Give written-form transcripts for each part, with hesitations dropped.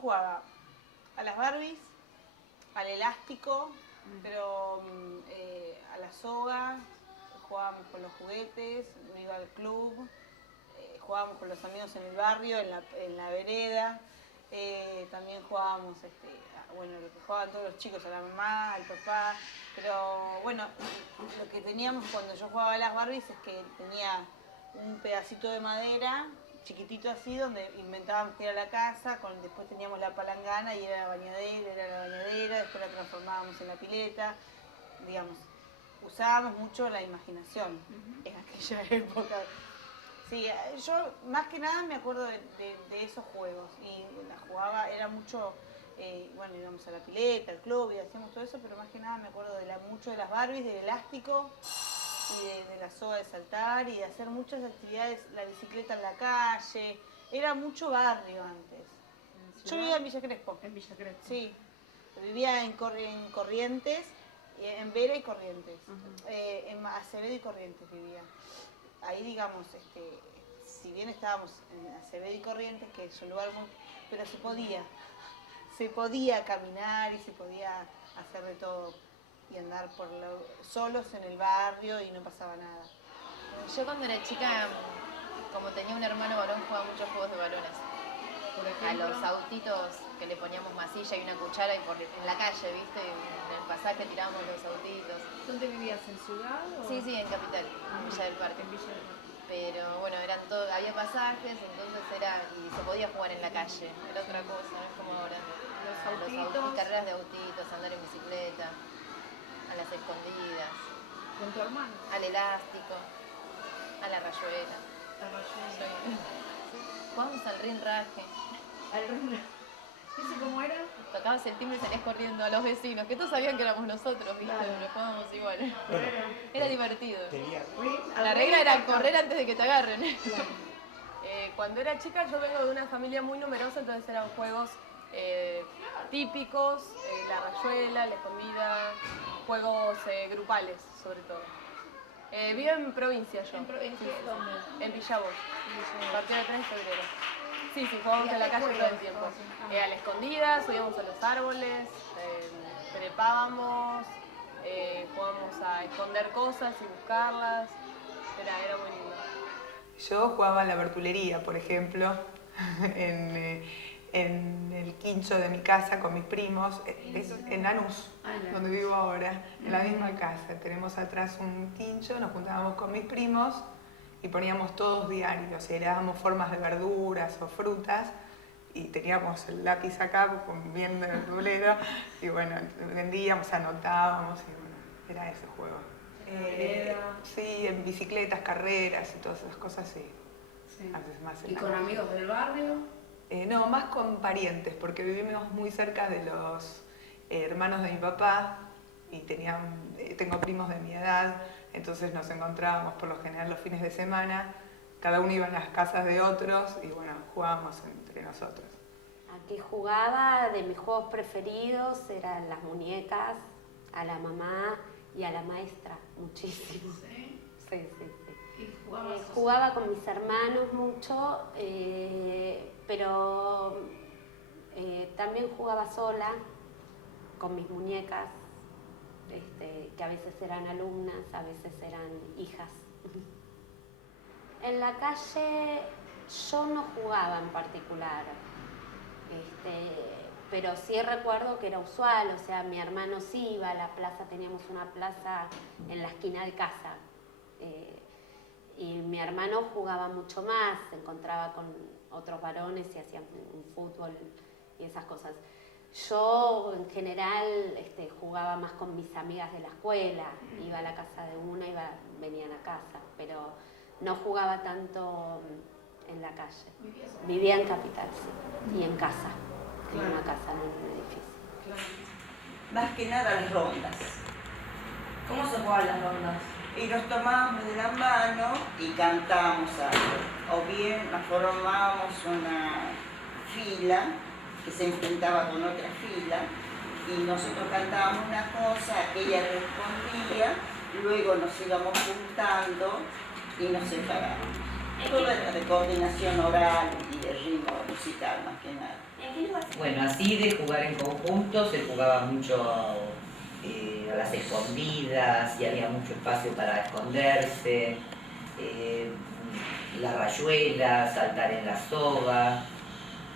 jugaba a las Barbies, al elástico, pero a la soga, jugábamos con los juguetes, me iba al club, jugábamos con los amigos en el barrio, en la vereda, también jugábamos, bueno, lo que jugaban todos los chicos, a la mamá, al papá, pero bueno, lo que teníamos cuando yo jugaba a las Barbies es que tenía un pedacito de madera, chiquitito así, donde inventábamos que era la casa, después teníamos la palangana y era la bañadera, después la transformábamos en la pileta, digamos, usábamos mucho la imaginación en aquella época. Sí, yo más que nada me acuerdo de esos juegos y la jugaba, era mucho, bueno, íbamos a la pileta, al club y hacíamos todo eso, pero más que nada me acuerdo mucho de las Barbies, del elástico y de la soga de saltar y de hacer muchas actividades, la bicicleta en la calle, era mucho barrio antes. Yo vivía en Villa Crespo. En Villa Crespo. Sí, vivía en Corrientes, en Vera y Corrientes, en Acevedo y Corrientes vivía. Ahí, digamos, si bien estábamos en Acevedo y Corrientes, que es un lugar muy... pero se podía caminar y se podía hacer de todo y andar solos en el barrio y no pasaba nada. Yo cuando era chica, como tenía un hermano varón, jugaba muchos juegos de balones. Por A ejemplo, los autitos que le poníamos masilla y una cuchara y en la calle, ¿viste? En el pasaje tirábamos los autitos. ¿dónde vivías? ¿En ciudad? O... Sí, en Capital, en Villa del Parque. En Villa del Parque. Pero bueno, había pasajes, entonces y se podía jugar en la calle, era otra cosa, no es como ahora. Los autitos. Carreras de autitos, andar en bicicleta, a las escondidas, ¿Con tu hermano? al elástico, a la rayuela. La rayuela. Jugábamos al rinraje. Al ring. ¿Ese cómo era? Tocabas el timbre y salías corriendo a los vecinos, que todos sabían que éramos nosotros, ¿viste? Claro. Pero jugábamos igual. Bueno, Era divertido. Tenía La regla era correr antes de que te agarren. Claro. Cuando era chica yo vengo de una familia muy numerosa, entonces eran juegos típicos, la rayuela, la escondida, juegos grupales sobre todo. Vivo en provincia yo. ¿En provincia dónde? En Villavoz, partido de 3 de febrero. Sí, jugábamos en la calle todo el tiempo. A la escondida, subíamos a los árboles, trepábamos, jugábamos a esconder cosas y buscarlas. Era muy lindo. Yo jugaba a la verdulería, por ejemplo, en el quincho de mi casa con mis primos, en Lanús, donde vivo ahora, en la misma casa. Tenemos atrás un quincho, nos juntábamos con mis primos y poníamos todos diarios y le dábamos formas de verduras o frutas y teníamos el lápiz acá viendo el verdulero y bueno, vendíamos, anotábamos y bueno, era ese juego. Sí, en bicicletas, carreras y todas esas cosas, sí. Antes más ¿Y con amigos del barrio? No, más con parientes, porque vivimos muy cerca de los hermanos de mi papá y tengo primos de mi edad, entonces nos encontrábamos por lo general los fines de semana, cada uno iba a las casas de otros y bueno, jugábamos entre nosotros. Aquí jugaba, de mis juegos preferidos eran las muñecas, a la mamá y a la maestra, muchísimo. Sí. Sí. ¿Y jugabas? Jugaba con mis hermanos mucho, pero también jugaba sola con mis muñecas, que a veces eran alumnas, a veces eran hijas. En la calle yo no jugaba en particular, pero sí recuerdo que era usual, o sea, mi hermano sí iba a la plaza, teníamos una plaza en la esquina de casa, y mi hermano jugaba mucho más, se encontraba con otros varones y hacían un fútbol y esas cosas. Yo en general jugaba más con mis amigas de la escuela, iba a la casa de una y venían a casa, pero no jugaba tanto en la calle. Vivía en Capital, sí, y en casa, en una casa, no en un edificio. Más que nada las rondas. ¿Cómo se juegan las rondas? Y nos tomábamos de la mano y cantábamos algo. O bien nos formábamos una fila que se enfrentaba con otra fila y nosotros cantábamos una cosa, ella respondía, luego nos íbamos juntando y nos separábamos. Todo de coordinación oral y de ritmo musical más que nada. Bueno, así de jugar en conjunto se jugaba mucho a las escondidas y había mucho espacio para esconderse, la rayuela, saltar en la soga,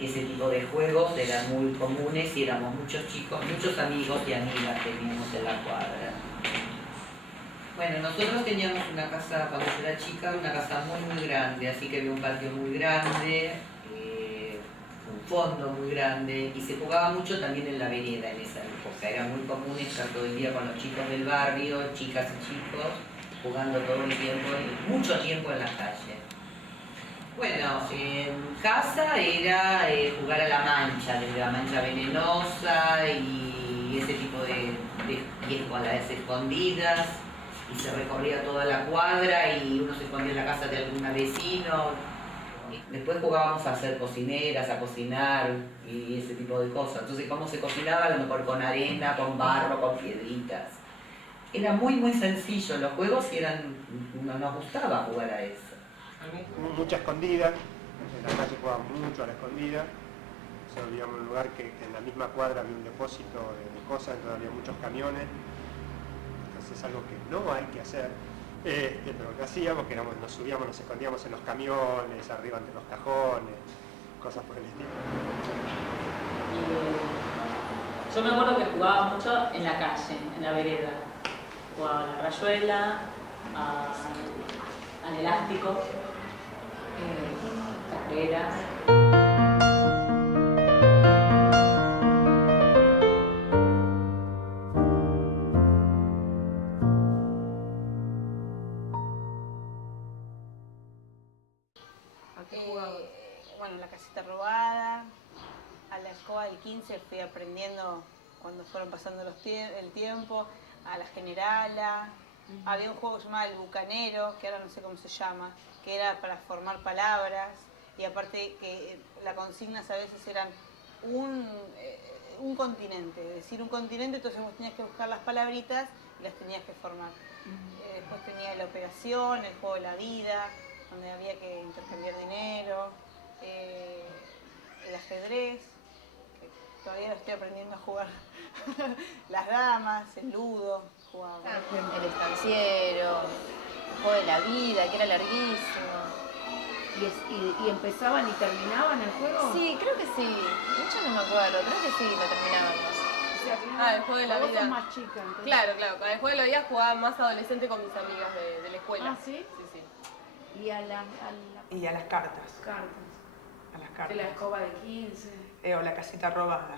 ese tipo de juegos eran muy comunes y éramos muchos chicos, muchos amigos y amigas que teníamos en la cuadra. Bueno, nosotros teníamos una casa, cuando yo era chica, una casa muy grande, así que había un patio muy grande, un fondo muy grande, y se jugaba mucho también en la vereda en esa época. Era muy común estar todo el día con los chicos del barrio, chicas y chicos, jugando todo el tiempo, mucho tiempo en la calle. Bueno, en casa era jugar a la mancha, desde la mancha venenosa y ese tipo de a las escondidas, y se recorría toda la cuadra y uno se escondía en la casa de algún vecino. Después jugábamos a ser cocineras, a cocinar y ese tipo de cosas. Entonces, ¿cómo se cocinaba? A lo mejor con arena, con barro, con piedritas. Era muy sencillo los juegos y nos gustaba jugar a eso. Mucha escondida, en la calle jugábamos mucho a la escondida. Nosotros vivíamos en un lugar que en la misma cuadra había un depósito de cosas, entonces había muchos camiones. Entonces es algo que no hay que hacer. Pero lo que hacíamos, que nos subíamos, nos escondíamos en los camiones, arriba de los cajones, cosas por el estilo. Yo me acuerdo que jugaba mucho en la calle, en la vereda. Jugaba a la rayuela, al elástico, carrera. Bueno, la casita robada, a la escoba del 15 fui aprendiendo cuando fueron pasando el tiempo, a la generala. Había un juego llamado El Bucanero, que ahora no sé cómo se llama, que era para formar palabras, y aparte que las consignas a veces eran un continente, es decir, un continente, entonces vos tenías que buscar las palabritas y las tenías que formar. Después tenía la operación, el juego de la vida, donde había que intercambiar dinero, el ajedrez, que todavía lo estoy aprendiendo a jugar, las damas, el ludo, jugaba. El estanciero, el juego de la vida, que era larguísimo. ¿Y empezaban y terminaban el juego? Sí, creo que sí. Mucho no me acuerdo, creo que sí, lo terminábamos. El juego de la vos vida. sos más chica, entonces. Claro, con el juego de la vida jugaba más adolescente con mis amigas de la escuela. ¿Ah, sí? Sí. Y a las cartas. cartas. A las cartas. De la escoba de 15. O la casita robada.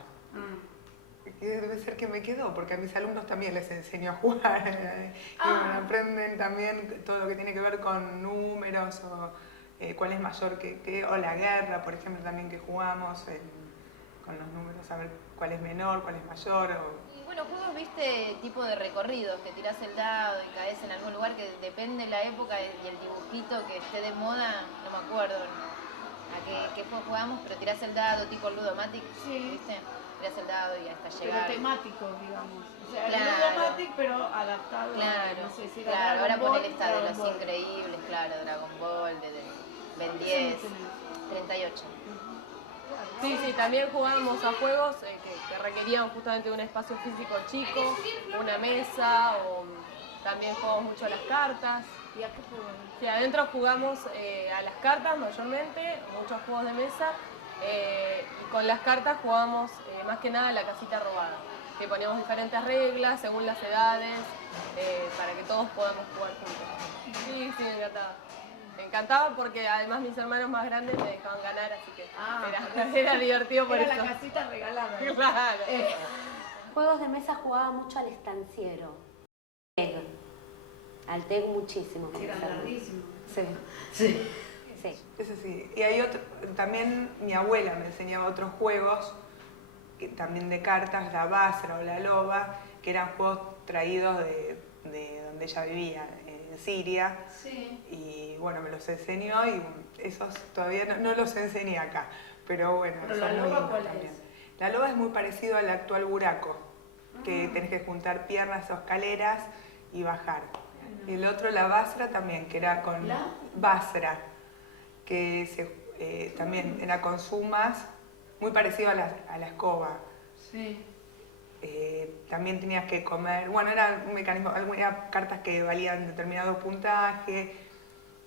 Debe ser que me quedó, porque a mis alumnos también les enseño a jugar. Y aprenden también todo lo que tiene que ver con números, o cuál es mayor que qué, o la guerra, por ejemplo, también que jugamos con los números, a ver cuál es menor, cuál es mayor. Y bueno, juegos, viste, tipo de recorridos, que tirás el dado y caes en algún lugar que depende de la época y el dibujito que esté de moda, no me acuerdo a qué juego jugamos, pero tirás el dado tipo Ludomatic, ¿viste? Tirás el dado y hasta llegar. Pero temático, digamos. O sea, Claro. Ludomatic, pero adaptado. Claro, no sé si era claro, ahora Dragon poner Ball, esta de Dragon los Ball. increíbles, claro, Dragon Ball, de Ben 10, 38. Sí, también jugábamos a juegos que requerían justamente un espacio físico chico, una mesa, o también jugamos mucho a las cartas. ¿Y a qué juegan? Sí, adentro jugamos a las cartas mayormente, muchos juegos de mesa, y con las cartas jugábamos más que nada a la casita robada, que poníamos diferentes reglas según las edades, para que todos podamos jugar juntos. Sí, me encantaba. Me encantaba porque además mis hermanos más grandes me dejaban ganar, así que era divertido por Era eso. la casita regalada. Claro. Juegos de mesa jugaba mucho al estanciero. Al TEG muchísimo. con Era mis hermanos. larguísimo. Sí. Eso sí. Y hay otro, también mi abuela me enseñaba otros juegos, también de cartas, la Basra o la Loba, que eran juegos traídos de donde ella vivía, en Siria. Sí. Y bueno, me los enseñó y esos todavía no los enseñé acá. Pero bueno, ¿Pero son la muy Loba lindos cuál también. es? La Loba es muy parecido al actual buraco, que tenés que juntar piernas o escaleras y bajar. El otro, la Basra también, que era con ¿La? Basra. que también era con sumas, muy parecido a la escoba. Sí. También tenías que comer, bueno, era un mecanismo, algunas cartas que valían determinado puntaje,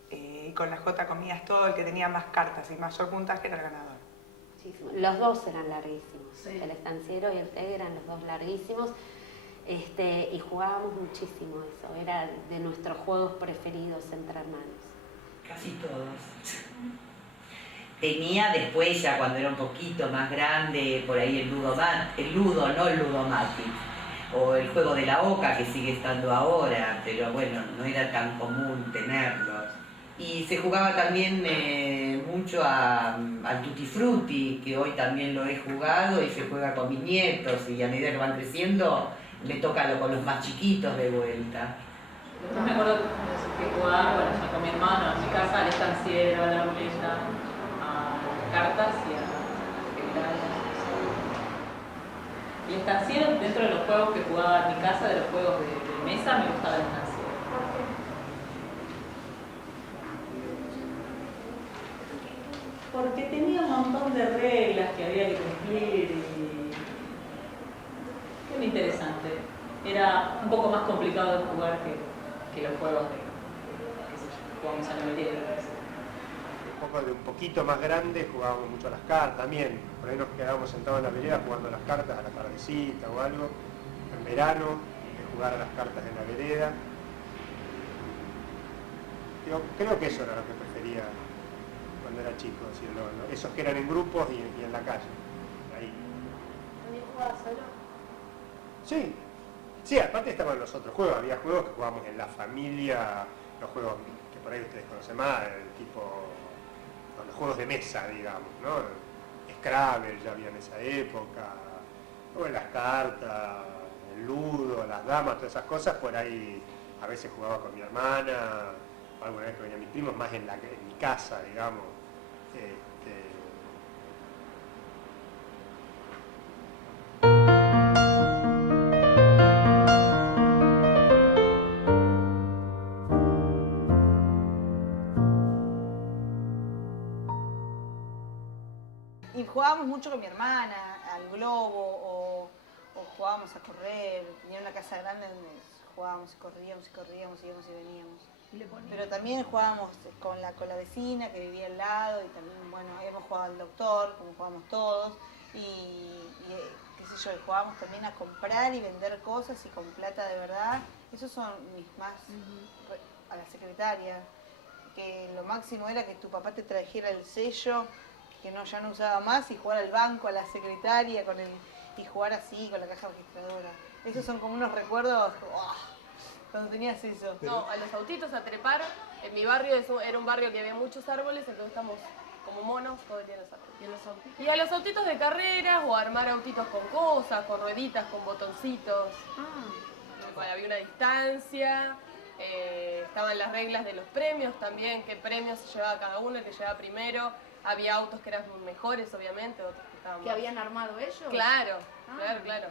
y con la J comías todo, el que tenía más cartas y mayor puntaje era el ganador. Muchísimo. Los dos eran larguísimos, Sí. El estanciero y el TEG eran los dos larguísimos, y jugábamos muchísimo eso, era de nuestros juegos preferidos entre hermanos. Casi todos. Tenía después, ya cuando era un poquito más grande, por ahí el ludo, no el ludomatic, o el juego de la oca, que sigue estando ahora, pero bueno, no era tan común tenerlos. Y se jugaba también mucho al Tutti Frutti, que hoy también lo he jugado, y se juega con mis nietos, y a medida que van creciendo, me toca con los más chiquitos de vuelta. Después me acuerdo que jugaba, bueno, ya con mi hermano, en mi casa, al estanciero, a la ruleta, cartas y a secretarias. El estanciero, dentro de los juegos que jugaba en mi casa, de los juegos de mesa, me gustaba el estanciero. Porque tenía un montón de reglas que había que cumplir y era interesante. Era un poco más complicado de jugar que los juegos qué sé yo, jugamos a la vereda. Un poquito más grande jugábamos mucho a las cartas también, por ahí nos quedábamos sentados en la vereda jugando a las cartas a la tardecita o algo, en verano, jugar a las cartas en la vereda. Yo creo que eso era lo que prefería cuando era chico, esos que eran en grupos y en la calle, ahí. ¿También jugabas solo? Sí, aparte estaban los otros juegos, había juegos que jugábamos en la familia, los juegos que por ahí ustedes conocen más, el tipo... los juegos de mesa, digamos, ¿no? Scrabble ya había en esa época, o las cartas, el ludo, las damas, todas esas cosas, por ahí a veces jugaba con mi hermana, o alguna vez que venían mis primos, más en mi casa, digamos. Y jugábamos mucho con mi hermana, al globo, o jugábamos a correr. Tenía una casa grande donde jugábamos y corríamos, íbamos y veníamos. Pero también jugábamos con la vecina que vivía al lado, y también, bueno, hemos jugado al doctor, como jugamos todos, y qué sé yo, jugábamos también a comprar y vender cosas y con plata de verdad. Esos son mis más... a la secretaria, que lo máximo era que tu papá te trajera el sello, que no, ya no usaba más, y jugar al banco, a la secretaria, y jugar así, con la caja registradora. Esos son como unos recuerdos, cuando tenías eso. No, a los autitos, a trepar. En mi barrio era un barrio que había muchos árboles, entonces estamos como monos todo el día en los árboles. Y a los autitos de carreras, o a armar autitos con cosas, con rueditas, con botoncitos. Bueno, había una distancia, estaban las reglas de los premios también, qué premios se llevaba cada uno, el que llevaba primero. Había autos que eran mejores, obviamente, otros que estaban ¿Que habían armado ellos? Claro, claro.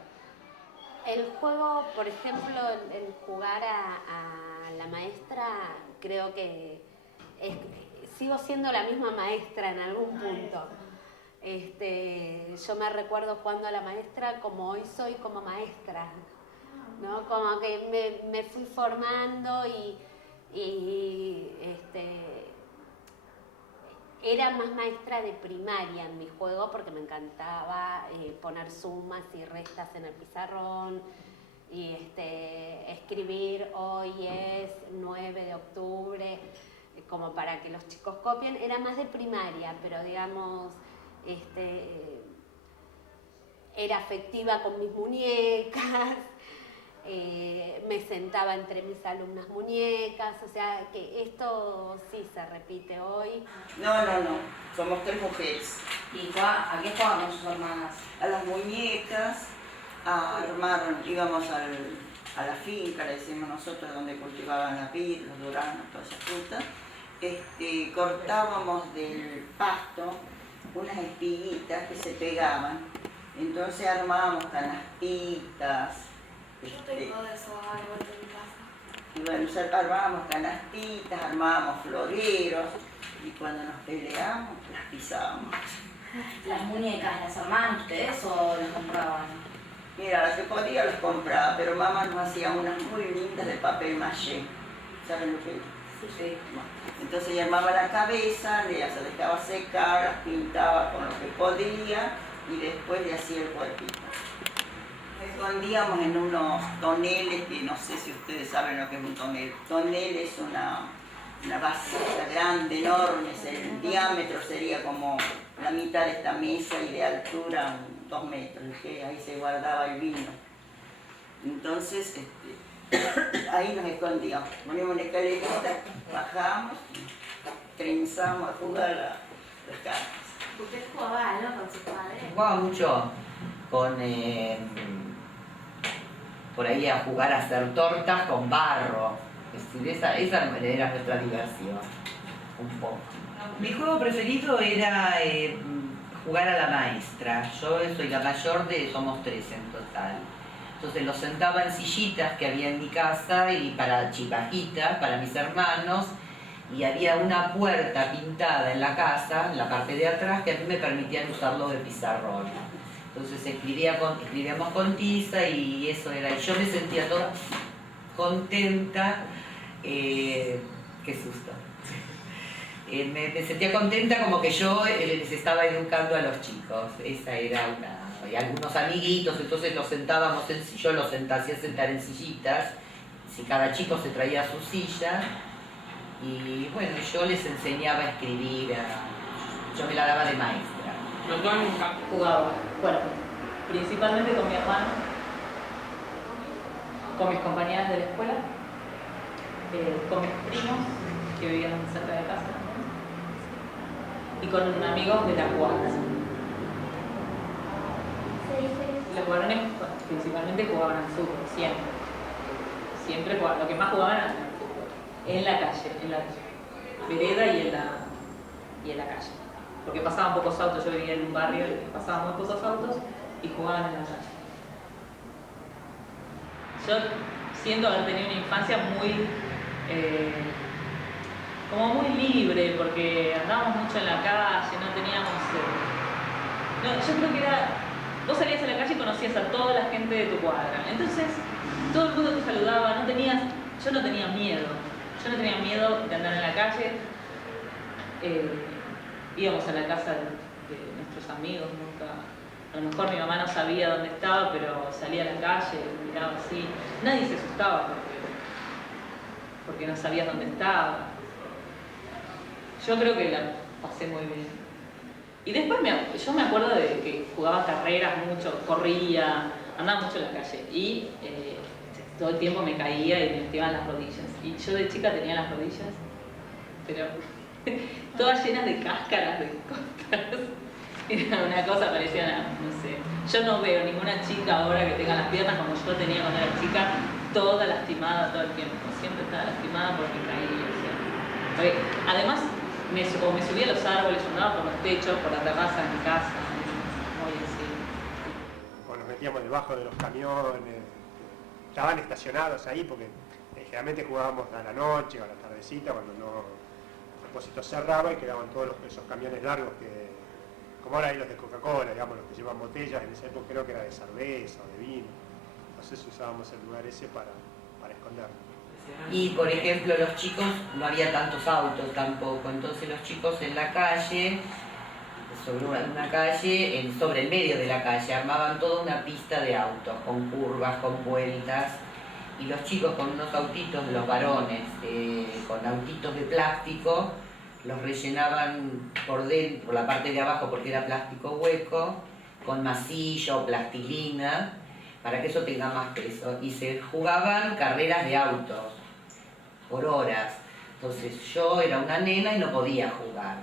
El juego, por ejemplo, el jugar a la maestra, creo que sigo siendo la misma maestra en algún punto. Yo me recuerdo jugando a la maestra como hoy soy como maestra, ¿no? Como que me fui formando y era más maestra de primaria en mi juego porque me encantaba poner sumas y restas en el pizarrón y escribir hoy es 9 de octubre como para que los chicos copien. Era más de primaria, pero digamos era afectiva con mis muñecas. Me sentaba entre mis alumnas muñecas, o sea que esto sí se repite hoy. No, somos 3 mujeres. ¿Y a qué jugaban con sus hermanas? A las muñecas, a armar, íbamos a la finca, le decimos nosotros, donde cultivaban la vid, los duranos, todas esas frutas. Cortábamos del pasto unas espiguitas que se pegaban, entonces armábamos canastitas. Yo tengo de esos árboles en mi casa. Y bueno, armábamos canastitas, armábamos floreros, y cuando nos peleamos las pisábamos. ¿Las muñecas las armaban ustedes o las compraban? Mira, las que podía las compraba, pero mamá nos hacía unas muy lindas de papel maché. ¿Saben lo que es? Sí. Entonces ella armaba la cabeza, ella se dejaba secar, las pintaba con lo que podía y después le hacía el cuerpito. Escondíamos en unos toneles, que no sé si ustedes saben lo que es un tonel. Tonel es una vasija grande, enorme, el diámetro sería como la mitad de esta mesa y de altura 2 metros, que ahí se guardaba el vino. Entonces, ahí nos escondíamos, poníamos una escalerita, bajábamos, trenzamos a jugar las cartas. ¿Usted jugaba algo con sus padres? Jugaba mucho con, por ahí a jugar a hacer tortas con barro. Es decir, esa era nuestra diversión, un poco. Mi juego preferido era jugar a la maestra. Yo soy la mayor somos 3 en total. Entonces los sentaba en sillitas que había en mi casa y para chivajitas, para mis hermanos, y había una puerta pintada en la casa, en la parte de atrás, que a mí me permitían usarlo de pizarrón. Entonces escribíamos con tiza y eso era. Y yo me sentía toda contenta, qué susto. Me sentía contenta como que yo les estaba educando a los chicos. Esa era una. Y algunos amiguitos, entonces yo los hacía sentar en sillitas, si cada chico se traía su silla, y bueno, yo les enseñaba a escribir, yo me la daba de maestra. Jugaba, bueno, principalmente con mi hermano, con mis compañeras de la escuela, con mis primos que vivían cerca de casa y con amigos de la cuadra. Los varones principalmente jugaban al fútbol, siempre jugaban. Lo que más jugaban era al fútbol, en la calle, en la vereda y en la calle. Porque pasaban pocos autos, yo vivía en un barrio que pasaban muy pocos autos y jugaban en la calle. Yo siento haber tenido una infancia como muy libre, porque andábamos mucho en la calle, no teníamos... yo creo que era... Vos salías a la calle y conocías a toda la gente de tu cuadra. Entonces, todo el mundo te saludaba, yo no tenía miedo. Yo no tenía miedo de andar en la calle. Íbamos a la casa de nuestros amigos, nunca... A lo mejor mi mamá no sabía dónde estaba, pero salía a la calle, miraba así. Nadie se asustaba porque no sabías dónde estaba. Yo creo que la pasé muy bien. Y después yo me acuerdo de que jugaba carreras mucho, corría, andaba mucho en la calle y todo el tiempo me caía y me lastimaban las rodillas. Y yo de chica tenía las rodillas, pero todas llenas de cáscaras, de costras. Era una cosa, parecía, no sé. Yo no veo ninguna chica ahora que tenga las piernas como yo tenía cuando era chica, toda lastimada todo el tiempo. Siempre estaba lastimada porque caía. Porque, además, me subía a los árboles, andaba por los techos, por la terraza de mi casa, muy así. O nos metíamos debajo de los camiones, estaban estacionados ahí porque generalmente jugábamos a la noche o a la tardecita cuando el depósito cerraba y quedaban todos esos camiones largos que, como ahora hay los de Coca-Cola, digamos, los que llevan botellas, en esa época creo que era de cerveza o de vino. Entonces usábamos el lugar ese para escondernos. Y por ejemplo los chicos, no había tantos autos tampoco, entonces los chicos en la calle, sobre una calle, sobre el medio de la calle, armaban toda una pista de autos, con curvas, con vueltas, y los chicos con unos autitos, los varones, con autitos de plástico, los rellenaban por la parte de abajo porque era plástico hueco, con masillo, plastilina, para que eso tenga más peso, y se jugaban carreras de autos por horas. Entonces yo era una nena y no podía jugar,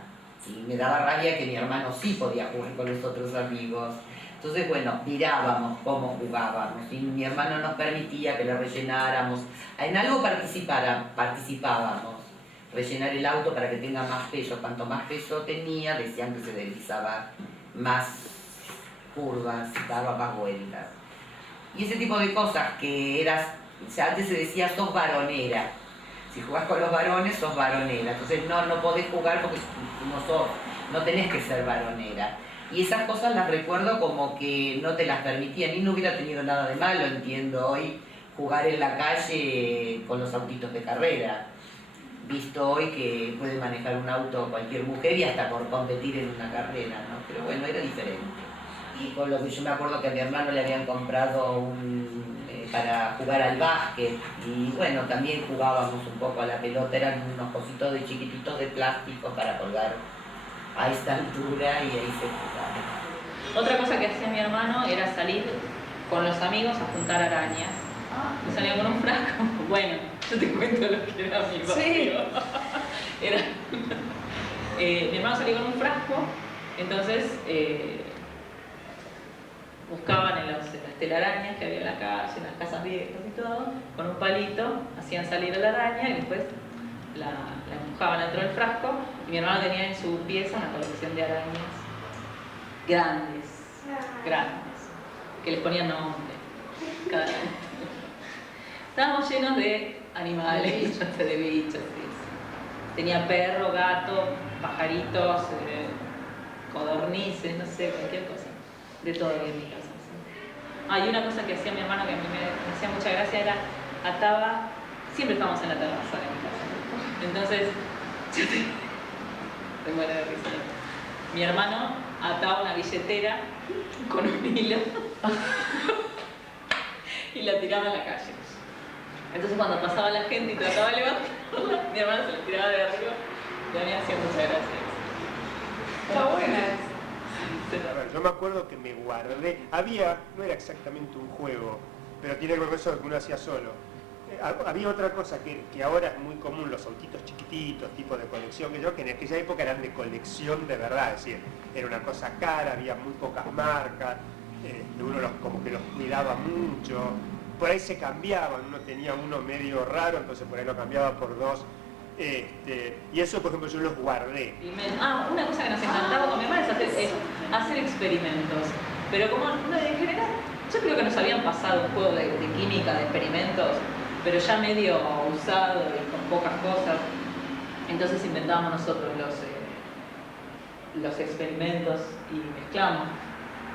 y me daba rabia que mi hermano sí podía jugar con los otros amigos. Entonces bueno, mirábamos cómo jugábamos y mi hermano nos permitía que lo rellenáramos, en algo participábamos, rellenar el auto para que tenga más peso. Cuanto más peso tenía, decían que se deslizaba más curvas, daba más vueltas. Y ese tipo de cosas que antes se decía sos varonera. Si jugás con los varones, sos varonera. Entonces no podés jugar porque no tenés que ser varonera. Y esas cosas las recuerdo como que no te las permitían. Y no hubiera tenido nada de malo, entiendo hoy, jugar en la calle con los autitos de carrera. Visto hoy que puede manejar un auto cualquier mujer y hasta por competir en una carrera, ¿no? Pero bueno, era diferente. Y con lo que yo me acuerdo que a mi hermano le habían comprado para jugar al básquet, y bueno, también jugábamos un poco a la pelota, eran unos cositos de chiquititos de plástico para colgar a esta altura y ahí se jugaba. Otra cosa que hacía mi hermano era salir con los amigos a juntar arañas. Y salía con un frasco. Bueno, yo te cuento lo que era mi barrio. Sí. Mi hermano salía con un frasco, entonces buscaban en las telarañas que había en la calle, en las casas viejas y todo, con un palito hacían salir a la araña y después la empujaban dentro del frasco. Y mi hermano tenía en su pieza una colección de arañas grandes, que les ponían nombre cada año. Estábamos llenos de animales, de bichos. Sí. Tenía perro, gato, pajaritos, codornices, no sé, cualquier cosa. De todo en mi casa. Sí. Y una cosa que hacía mi hermano que a mí me hacía mucha gracia era ataba. Siempre estábamos en la terraza de mi casa. Entonces, me muero de risa. Mi hermano ataba una billetera con un hilo y la tiraba en la calle. Entonces cuando pasaba la gente y trataba de levantarla, mi hermano se la tiraba de arriba y a mí me hacía mucha gracia. Está buena. A ver, yo me acuerdo que me guardé, no era exactamente un juego, pero tiene que ver con eso que uno hacía solo. Había otra cosa que ahora es muy común, los autitos chiquititos, tipo de colección, que en aquella época eran de colección de verdad, es decir, era una cosa cara, había muy pocas marcas, uno como que los cuidaba mucho. Por ahí se cambiaban, uno tenía uno medio raro, entonces por ahí lo cambiaba por dos. Y eso, por ejemplo, yo los guardé. Una cosa que nos encantaba con mi hermana es hacer experimentos. Pero como en general, yo creo que nos habían pasado un juego de química, de experimentos, pero ya medio usado y con pocas cosas. Entonces inventábamos nosotros los experimentos y mezclamos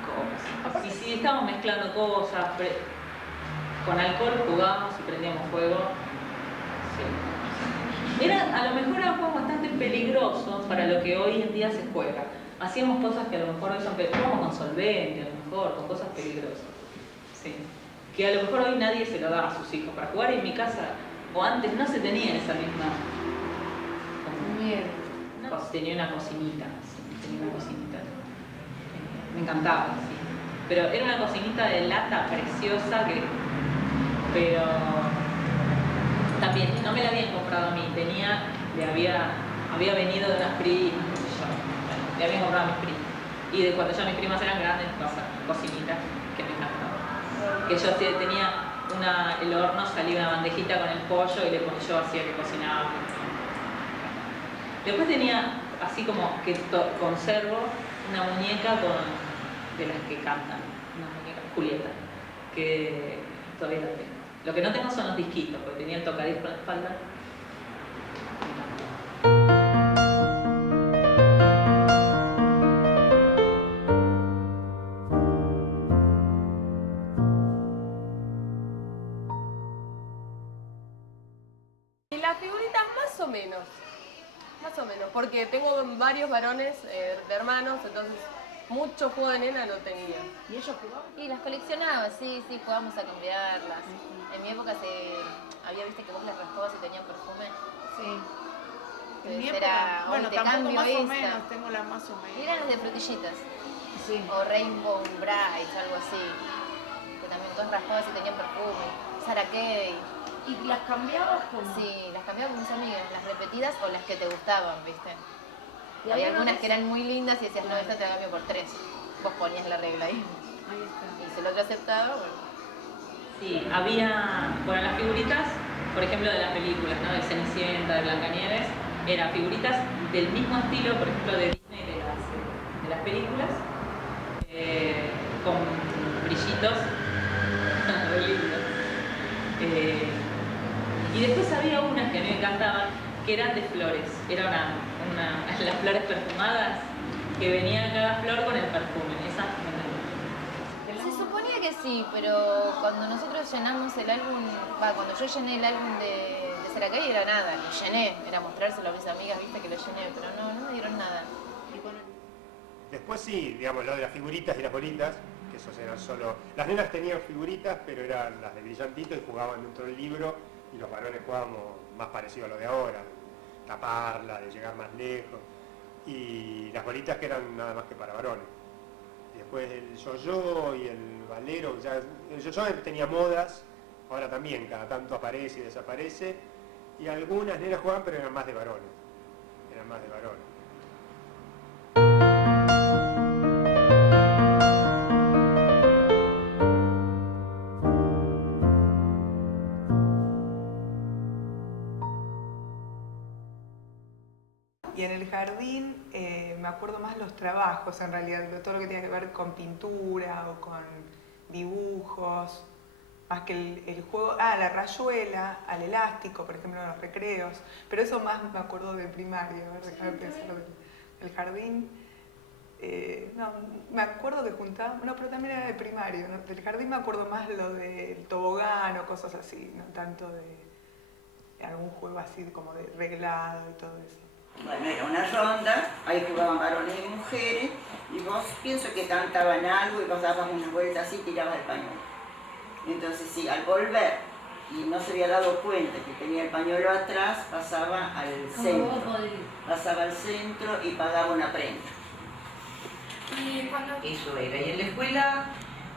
cosas. Y si estábamos mezclando cosas, con alcohol jugábamos y prendíamos fuego. Sí. A lo mejor eran juegos bastante peligrosos para lo que hoy en día se juega. Hacíamos cosas que a lo mejor hoy son peligrosas, con solvente, a lo mejor, con cosas peligrosas. Sí. Que a lo mejor hoy nadie se lo daba a sus hijos para jugar, y en mi casa, o antes no se tenía esa misma... Tenía una cocinita, me encantaba, sí. Pero era una cocinita de lata preciosa pero también no me la habían comprado a mí, había venido de unas primas, le habían comprado a mis primas. Y de cuando ya mis primas eran grandes, cocinitas que me encantaban. Que yo tenía el horno, salía una bandejita con el pollo y yo hacía que cocinaba. Después tenía, así como que conservo una muñeca de las que cantan, una muñeca, Julieta, que todavía la tengo. Lo que no tengo son los disquitos, porque tenía el tocadisco en la espalda. Y las figuritas más o menos, porque tengo varios varones de hermanos, entonces mucho juego de nena no tenía. ¿Y ellos jugaban? Y las coleccionaba, sí, jugábamos a cambiarlas. En mi época viste que vos las raspabas y tenían perfume. Sí. Entonces En mi época, era, bueno, te tampoco cambio más o esta. menos, tengo las más o menos. Y eran las de frutillitas. Sí. O Rainbow Bright, algo así. Que también todas raspabas y tenían perfume. Sarah Kay. ¿Y las cambiabas con...? Sí, las cambiaba con mis amigas, las repetidas o las que te gustaban, ¿viste? ¿Y había alguna algunas vez? que eran muy lindas y decías, no, esta te la cambio por 3. Vos ponías la regla ahí. Ahí está. Y si el otro aceptaba, bueno. Sí, bueno, las figuritas, por ejemplo, de las películas, ¿no? De Cenicienta, de Blancanieves, eran figuritas del mismo estilo, por ejemplo, de Disney, de las películas, con brillitos, re lindos. Y después había unas que a mí me encantaban, que eran de flores. Era las flores perfumadas, que venía cada flor con el perfume. Esas me encantaban. Se suponía que sí, pero cuando nosotros llenamos el álbum, cuando yo llené el álbum de Seracay era nada, lo llené, era mostrárselo a mis amigas, viste que lo llené, pero no me dieron nada. Después sí, digamos, lo de las figuritas y las bolitas, que esos eran solo... Las nenas tenían figuritas, pero eran las de brillantito y jugaban dentro del libro, y los varones jugábamos más parecido a lo de ahora, de taparla, de llegar más lejos, y las bolitas que eran nada más que para varones. Y después el yo-yo y el valero, ya, el yo-yo tenía modas, ahora también, cada tanto aparece y desaparece, y algunas nenas jugaban, pero eran más de varones, eran más de varones. Y en el jardín me acuerdo más los trabajos, en realidad, todo lo que tiene que ver con pintura o con dibujos, más que el juego, la rayuela, al elástico, por ejemplo, en los recreos, pero eso más me acuerdo de primaria, a ver, déjame pensar el jardín. No, me acuerdo que juntábamos, no, pero también era de primario, ¿no? Del jardín me acuerdo más lo del tobogán o cosas así, no tanto de algún juego así como de reglado y todo eso. Bueno, era una ronda, ahí jugaban varones y mujeres, y vos pienso que cantaban algo y vos dabas una vuelta así y tirabas el pañuelo. Entonces sí, al volver, y no se había dado cuenta que tenía el pañuelo atrás, pasaba al centro y pagaba una prenda. Eso era. Y en la escuela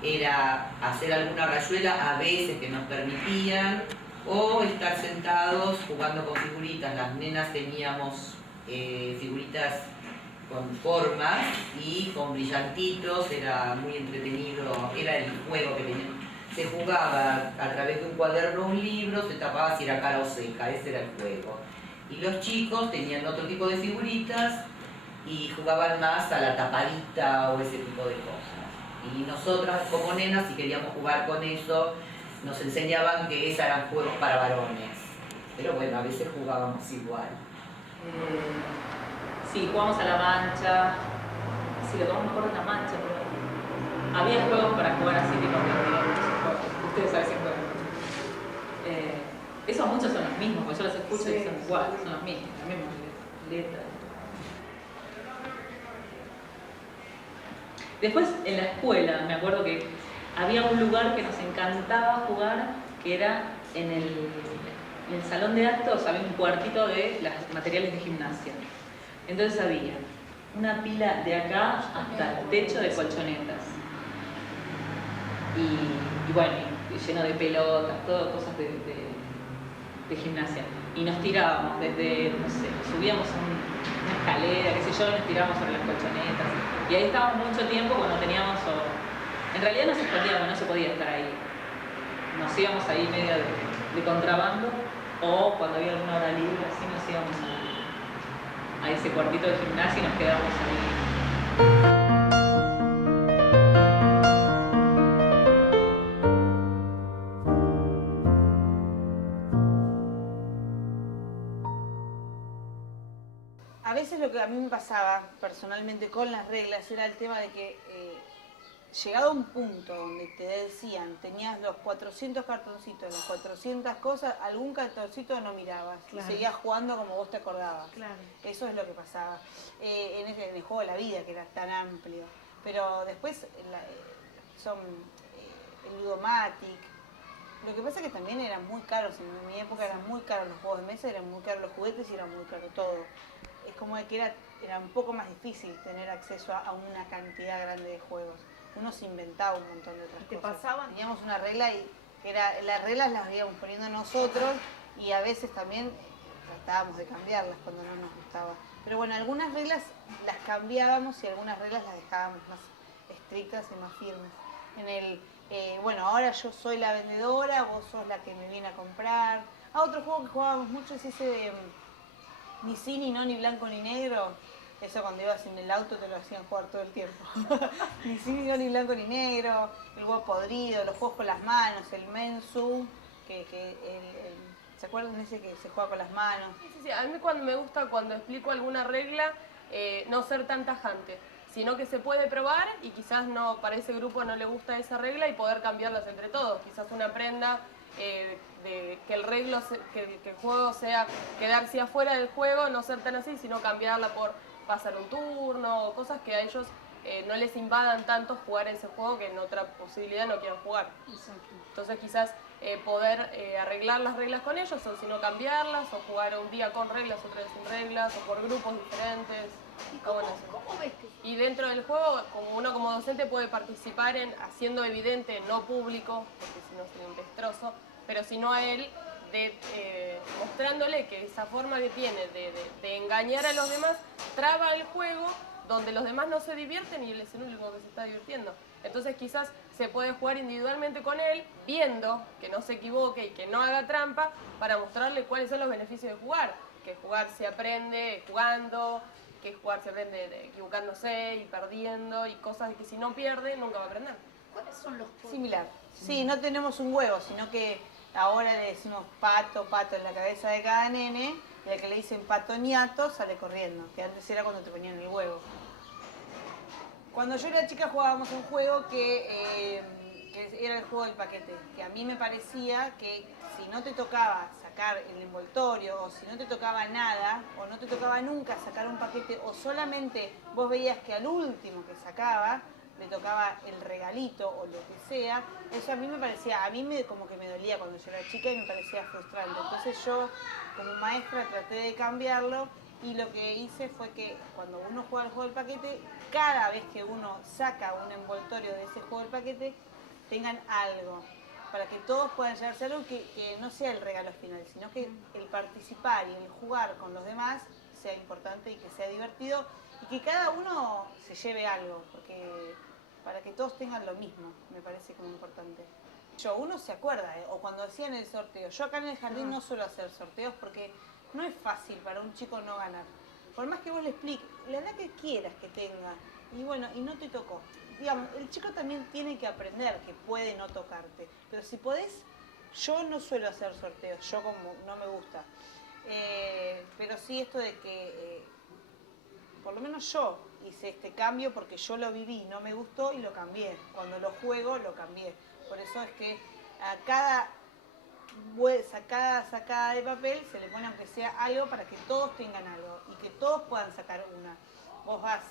era hacer alguna rayuela, a veces que nos permitían, o estar sentados jugando con figuritas. Las nenas teníamos figuritas con formas y con brillantitos, era muy entretenido, era el juego que teníamos. Se jugaba a través de un cuaderno o un libro, se tapaba si era cara o seca, ese era el juego. Y los chicos tenían otro tipo de figuritas y jugaban más a la tapadita o ese tipo de cosas. Y nosotras como nenas, si queríamos jugar con eso, nos enseñaban que esos eran juegos para varones. Pero bueno, a veces jugábamos igual. Sí, jugamos a la mancha. Sí, lo tomamos mejor en la mancha, pero había juegos para jugar así, tipo ustedes a veces juegan. Esos muchos son los mismos, porque yo los escucho y son iguales, son los mismos, las mismas letras. Después en la escuela, me acuerdo que había un lugar que nos encantaba jugar, que era en el salón de actos, había un cuartito de los materiales de gimnasia. Entonces había una pila de acá hasta el techo de colchonetas. Y bueno, lleno de pelotas, todo cosas de gimnasia. Y nos tirábamos desde, no sé, subíamos una escalera, qué sé yo, y nos tirábamos sobre las colchonetas. Y ahí estábamos mucho tiempo cuando teníamos... En realidad nos escondíamos, no se podía estar ahí. Nos íbamos ahí medio de contrabando, o cuando había alguna hora libre, así nos íbamos a ese cuartito de gimnasia y nos quedábamos ahí. A veces lo que a mí me pasaba personalmente con las reglas era el tema de que llegado a un punto donde te decían, tenías los 400 cartoncitos, las 400 cosas, algún cartoncito no mirabas, claro, y seguías jugando como vos te acordabas. Claro. Eso es lo que pasaba en el juego de la vida, que era tan amplio. Pero después son el Ludomatic. Lo que pasa es que también eran muy caros, en mi época eran muy caros los juegos de mesa, eran muy caros los juguetes y era muy caro todo. Es como que era un poco más difícil tener acceso a una cantidad grande de juegos. Uno se inventaba un montón de otras cosas. ¿Te pasaban? Teníamos una regla y las reglas las íbamos poniendo nosotros y a veces también tratábamos de cambiarlas cuando no nos gustaba. Pero bueno, algunas reglas las cambiábamos y algunas reglas las dejábamos más estrictas y más firmes. Bueno, ahora yo soy la vendedora, vos sos la que me viene a comprar. Otro juego que jugábamos mucho es ese de ni sí, ni no, ni blanco, ni negro. Eso cuando ibas en el auto te lo hacían jugar todo el tiempo. Ni sí, ni no, ni blanco, ni negro, el huevo podrido, los juegos con las manos, el mensu, que ¿Se acuerdan de ese que se juega con las manos? Sí, a mí me gusta cuando explico alguna regla no ser tan tajante, sino que se puede probar y quizás no, para ese grupo no le gusta esa regla y poder cambiarlas entre todos. Quizás una prenda de que el juego sea quedarse afuera del juego, no ser tan así, sino cambiarla por pasar un turno, cosas que a ellos no les invadan tanto jugar ese juego que en otra posibilidad no quieran jugar. Entonces quizás poder arreglar las reglas con ellos, o si no cambiarlas, o jugar un día con reglas, otro día sin reglas, o por grupos diferentes. ¿Cómo ves que? Y dentro del juego, como uno como docente puede participar en haciendo evidente, no público, porque si no sería un destrozo, pero sino a él, mostrándole que esa forma que tiene de engañar a los demás traba el juego, donde los demás no se divierten y él es el único que se está divirtiendo. Entonces quizás se puede jugar individualmente con él, viendo que no se equivoque y que no haga trampa, para mostrarle cuáles son los beneficios de jugar. Que jugar se aprende jugando, que jugar se aprende equivocándose y perdiendo, y cosas que si no pierde nunca va a aprender. ¿Cuáles son los juegos? Similar. Sí, no tenemos un huevo, sino que ahora le decimos pato en la cabeza de cada nene, y al que le dicen pato ñato sale corriendo, que antes era cuando te ponían el huevo. Cuando yo era chica jugábamos un juego que era el juego del paquete, que a mí me parecía que si no te tocaba sacar el envoltorio, o si no te tocaba nada, o no te tocaba nunca sacar un paquete, o solamente vos veías que al último que sacaba le tocaba el regalito o lo que sea, eso a mí me parecía, como que me dolía cuando yo era chica y me parecía frustrante. Entonces yo como maestra traté de cambiarlo, y lo que hice fue que cuando uno juega el juego del paquete, cada vez que uno saca un envoltorio de ese juego del paquete, tengan algo, para que todos puedan llevarse algo que no sea el regalo final, sino que el participar y el jugar con los demás sea importante y que sea divertido, y que cada uno se lleve algo, porque para que todos tengan lo mismo, me parece como importante. Uno se acuerda, o cuando hacían el sorteo. Yo acá en el jardín no suelo hacer sorteos porque no es fácil para un chico no ganar. Por más que vos le expliques, la edad que quieras que tenga, y bueno, y no te tocó. Digamos, el chico también tiene que aprender que puede no tocarte. Pero si podés, yo no suelo hacer sorteos, yo como no me gusta. Pero sí esto de que, por lo menos yo hice este cambio porque yo lo viví, no me gustó y lo cambié. Cuando lo juego, lo cambié. Por eso es que a cada sacada de papel se le pone aunque sea algo para que todos tengan algo y que todos puedan sacar una. Vos vas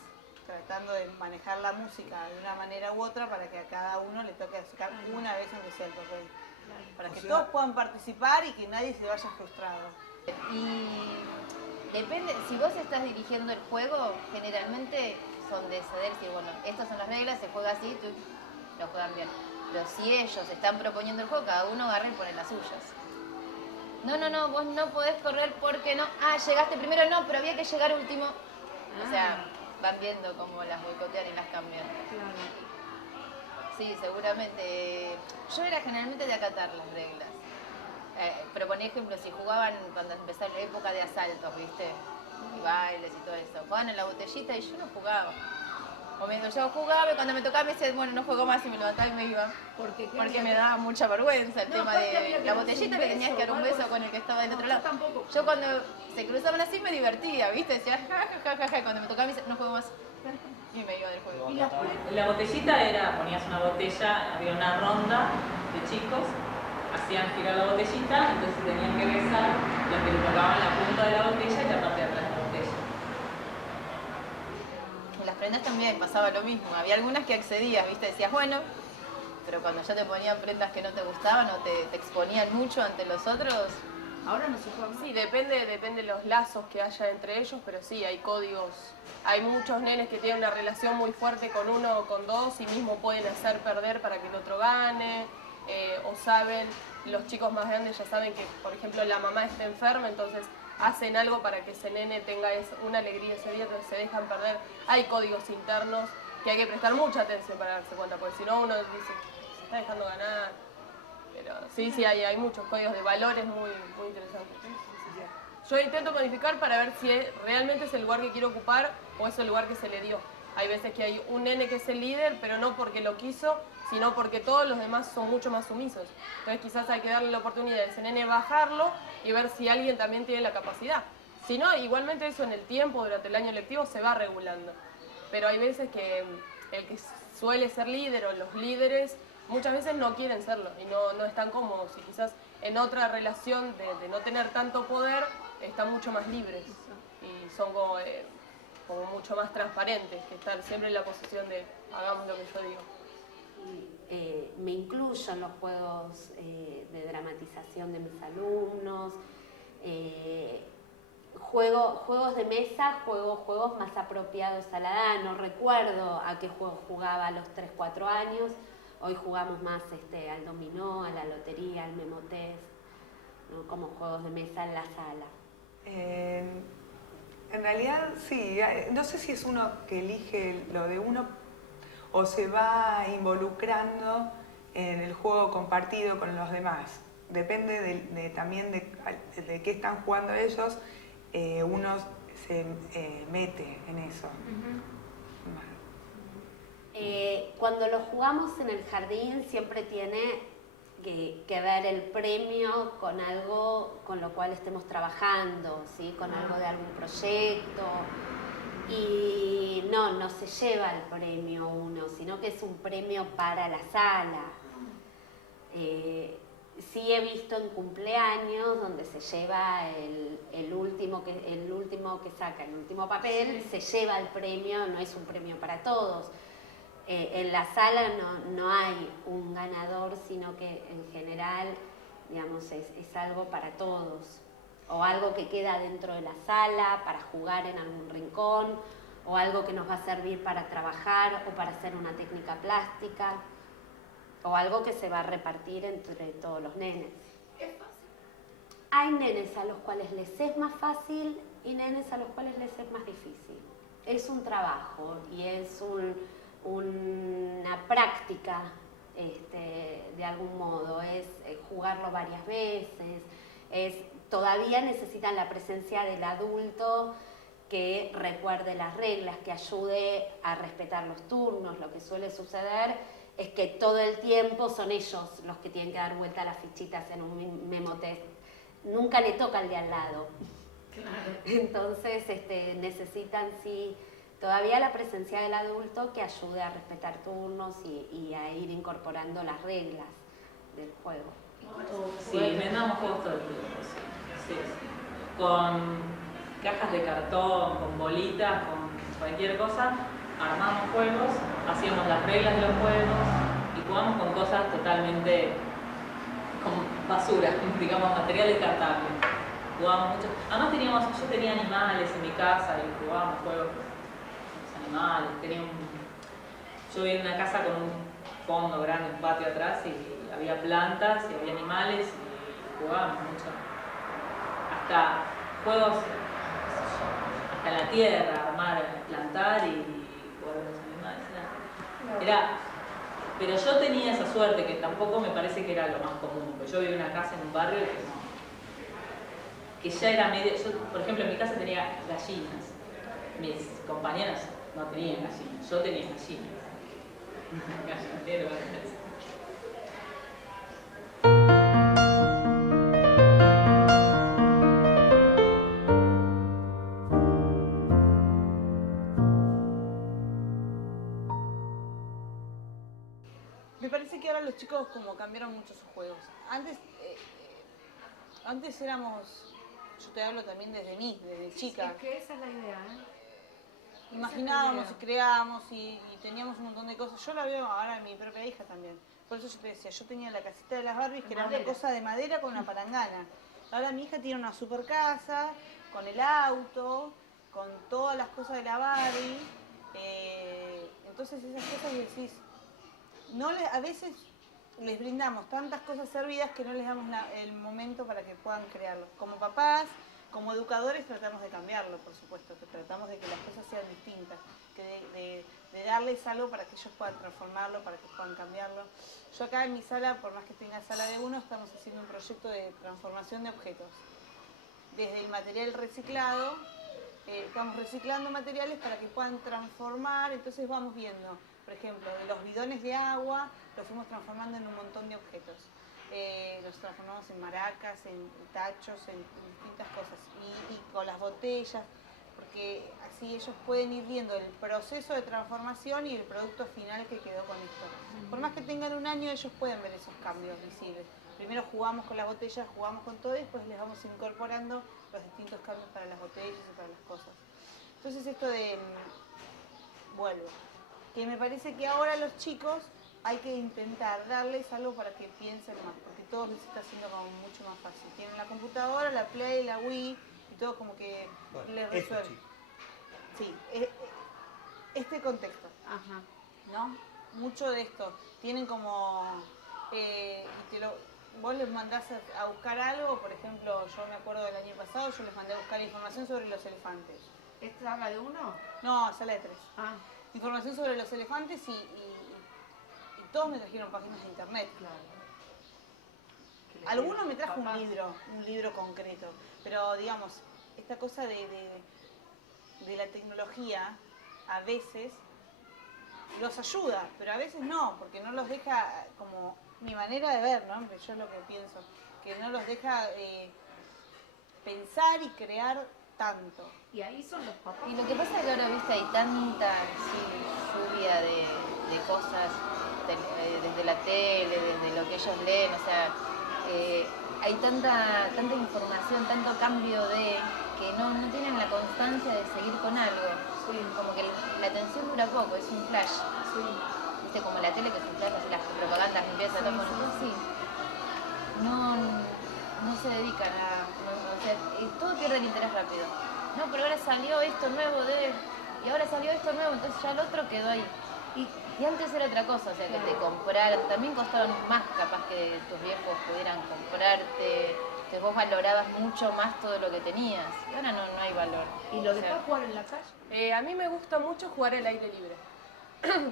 tratando de manejar la música de una manera u otra para que a cada uno le toque sacar una vez aunque sea el papel. Para que todos puedan participar y que nadie se vaya frustrado. Y depende, si vos estás dirigiendo el juego, generalmente son de ceder, decir, bueno, estas son las reglas, se juega así, tú lo juegan bien. Pero si ellos están proponiendo el juego, cada uno agarra y pone las suyas. No, vos no podés correr porque no. Ah, llegaste primero, no, pero había que llegar último. O sea, van viendo cómo las boicotean y las cambian. Sí, seguramente. Yo era generalmente de acatar las reglas. Pero por ejemplo, si jugaban cuando empezó la época de asaltos, ¿viste? Y bailes y todo eso. Jugaban en la botellita y yo no jugaba. O yo jugaba y cuando me tocaba me decía, bueno, no juego más, y me levantaba y me iba. Porque me daba mucha vergüenza el tema de la botellita, que tenías que dar un beso con el que estaba del otro lado. Yo cuando se cruzaban así me divertía, ¿viste? Decía, ja. Cuando me tocaba me decía, no juego más. Y me iba del juego. Y la botellita era, ponías una botella, había una ronda de chicos, hacían girar la botellita, entonces tenían que besar los que le tocaban la punta de la botella y la parte de atrás de la botella. En las prendas también pasaba lo mismo. Había algunas que accedías, ¿viste? Decías, bueno, pero cuando ya te ponían prendas que no te gustaban o te exponían mucho ante los otros. Ahora no se juega más. Sí, depende de los lazos que haya entre ellos, pero sí, hay códigos. Hay muchos nenes que tienen una relación muy fuerte con uno o con dos y mismo pueden hacer perder para que el otro gane. O saben, los chicos más grandes ya saben que, por ejemplo, la mamá está enferma, entonces hacen algo para que ese nene tenga una alegría ese día, entonces se dejan perder. Hay códigos internos que hay que prestar mucha atención para darse cuenta, porque si no uno dice, se está dejando ganar. Pero sí, hay muchos códigos de valores muy interesantes. Yo intento codificar para ver si realmente es el lugar que quiero ocupar o es el lugar que se le dio. Hay veces que hay un nene que es el líder, pero no porque lo quiso, sino porque todos los demás son mucho más sumisos. Entonces quizás hay que darle la oportunidad a ese nene bajarlo y ver si alguien también tiene la capacidad. Si no, igualmente eso en el tiempo, durante el año lectivo, se va regulando. Pero hay veces que el que suele ser líder o los líderes muchas veces no quieren serlo y no están cómodos. Y quizás en otra relación de no tener tanto poder están mucho más libres y son como mucho más transparentes que estar siempre en la posición de hagamos lo que yo digo. Me incluyo en los juegos de dramatización de mis alumnos. Juegos de mesa, juegos más apropiados a la edad. No recuerdo a qué juego jugaba a los 3-4 años. Hoy jugamos más al dominó, a la lotería, al memotest, ¿no? Como juegos de mesa en la sala. En realidad sí, no sé si es uno que elige lo de uno o se va involucrando en el juego compartido con los demás. Depende también de qué están jugando ellos, uno se mete en eso. Cuando lo jugamos en el jardín siempre tiene que ver el premio con algo con lo cual estemos trabajando, ¿sí? Con algo de algún proyecto. Y no se lleva el premio uno, sino que es un premio para la sala. Sí he visto en cumpleaños donde se lleva el último que saca el último papel, sí. Se lleva el premio, no es un premio para todos. En la sala no hay un ganador, sino que en general, digamos, es algo para todos. O algo que queda dentro de la sala para jugar en algún rincón, o algo que nos va a servir para trabajar o para hacer una técnica plástica, o algo que se va a repartir entre todos los nenes. ¿Es fácil? Hay nenes a los cuales les es más fácil y nenes a los cuales les es más difícil. Es un trabajo y es una práctica de algún modo, es jugarlo varias veces, todavía necesitan la presencia del adulto que recuerde las reglas, que ayude a respetar los turnos. Lo que suele suceder es que todo el tiempo son ellos los que tienen que dar vuelta a las fichitas en un memotest. Nunca le toca al de al lado. Claro. Entonces necesitan sí todavía la presencia del adulto que ayude a respetar turnos y a ir incorporando las reglas del juego. Sí, vendamos juegos todo el tiempo, sí. Con cajas de cartón, con bolitas, con cualquier cosa, armamos juegos, hacíamos las reglas de los juegos y jugamos con cosas totalmente con basura, digamos, material descartable. Jugábamos mucho. Además yo tenía animales en mi casa y jugábamos juegos con los animales. Yo vivía en una casa con un fondo grande, un patio atrás y había plantas y había animales y jugábamos mucho. Hasta juegos, hasta en la tierra, armar, plantar y jugar con los animales. Pero yo tenía esa suerte que tampoco me parece que era lo más común, porque yo vivía en una casa en un barrio que ya era medio. Yo, por ejemplo, en mi casa tenía gallinas. Mis compañeras no tenían gallinas, yo tenía gallinas. Gallinero, Me parece que ahora los chicos como cambiaron mucho sus juegos. Antes éramos, yo te hablo también desde chica. Es que esa es la idea, ¿eh? Imaginábamos y creábamos y teníamos un montón de cosas. Yo la veo ahora en mi propia hija también. Por eso yo te decía, yo tenía la casita de las Barbies, que era una cosa de madera con una palangana. Ahora mi hija tiene una super casa, con el auto, con todas las cosas de la Barbie. Entonces esas cosas decís, a veces les brindamos tantas cosas servidas que no les damos el momento para que puedan crearlo. Como papás, como educadores tratamos de cambiarlo, por supuesto, que tratamos de que las cosas sean distintas, de darles algo para que ellos puedan transformarlo, para que puedan cambiarlo. Yo acá en mi sala, por más que tenga sala de uno, estamos haciendo un proyecto de transformación de objetos. Desde el material reciclado, estamos reciclando materiales para que puedan transformar, entonces vamos viendo por ejemplo, de los bidones de agua, los fuimos transformando en un montón de objetos. Los transformamos en maracas, en tachos, en distintas cosas. Y con las botellas, porque así ellos pueden ir viendo el proceso de transformación y el producto final que quedó con esto. Por más que tengan un año, ellos pueden ver esos cambios visibles. Primero jugamos con las botellas, jugamos con todo y después les vamos incorporando los distintos cambios para las botellas y para las cosas. Entonces esto de... vuelvo. Que me parece que ahora los chicos hay que intentar darles algo para que piensen más, porque todo les está haciendo como mucho más fácil. Tienen la computadora, la Play, la Wii y todo como que les resuelve. Sí, este contexto. Ajá. ¿No? Mucho de esto. Tienen como... vos les mandás a buscar algo, por ejemplo, yo me acuerdo del año pasado, yo les mandé a buscar información sobre los elefantes. ¿Esta sala de 1? No, sala de 3. Ah. Información sobre los elefantes y todos me trajeron páginas de internet. Claro. Algunos me trajo un libro concreto, pero digamos, esta cosa de la tecnología a veces los ayuda, pero a veces no, porque no los deja, como mi manera de ver, ¿no? Yo es lo que pienso, que no los deja pensar y crear tanto. Y ahí son los papás. Y lo que pasa es que ahora, viste, hay tanta lluvia de cosas desde la tele, desde lo que ellos leen, o sea, hay tanta información, tanto cambio que no tienen la constancia de seguir con algo. Sí. Como que la atención dura poco, es un flash. Sí. Viste, como la tele que es un flash, así las propagandas empiezan a tomar. Sí. No se dedican o sea, todo pierde el interés rápido. No, pero ahora salió esto nuevo y ahora salió esto nuevo, entonces ya el otro quedó ahí. Y antes era otra cosa, o sea, que te compraran, también costaban más capaz que tus viejos pudieran comprarte, entonces vos valorabas mucho más todo lo que tenías, y ahora no hay valor. ¿Y lo dejás jugar en la calle? A mí me gusta mucho jugar al aire libre,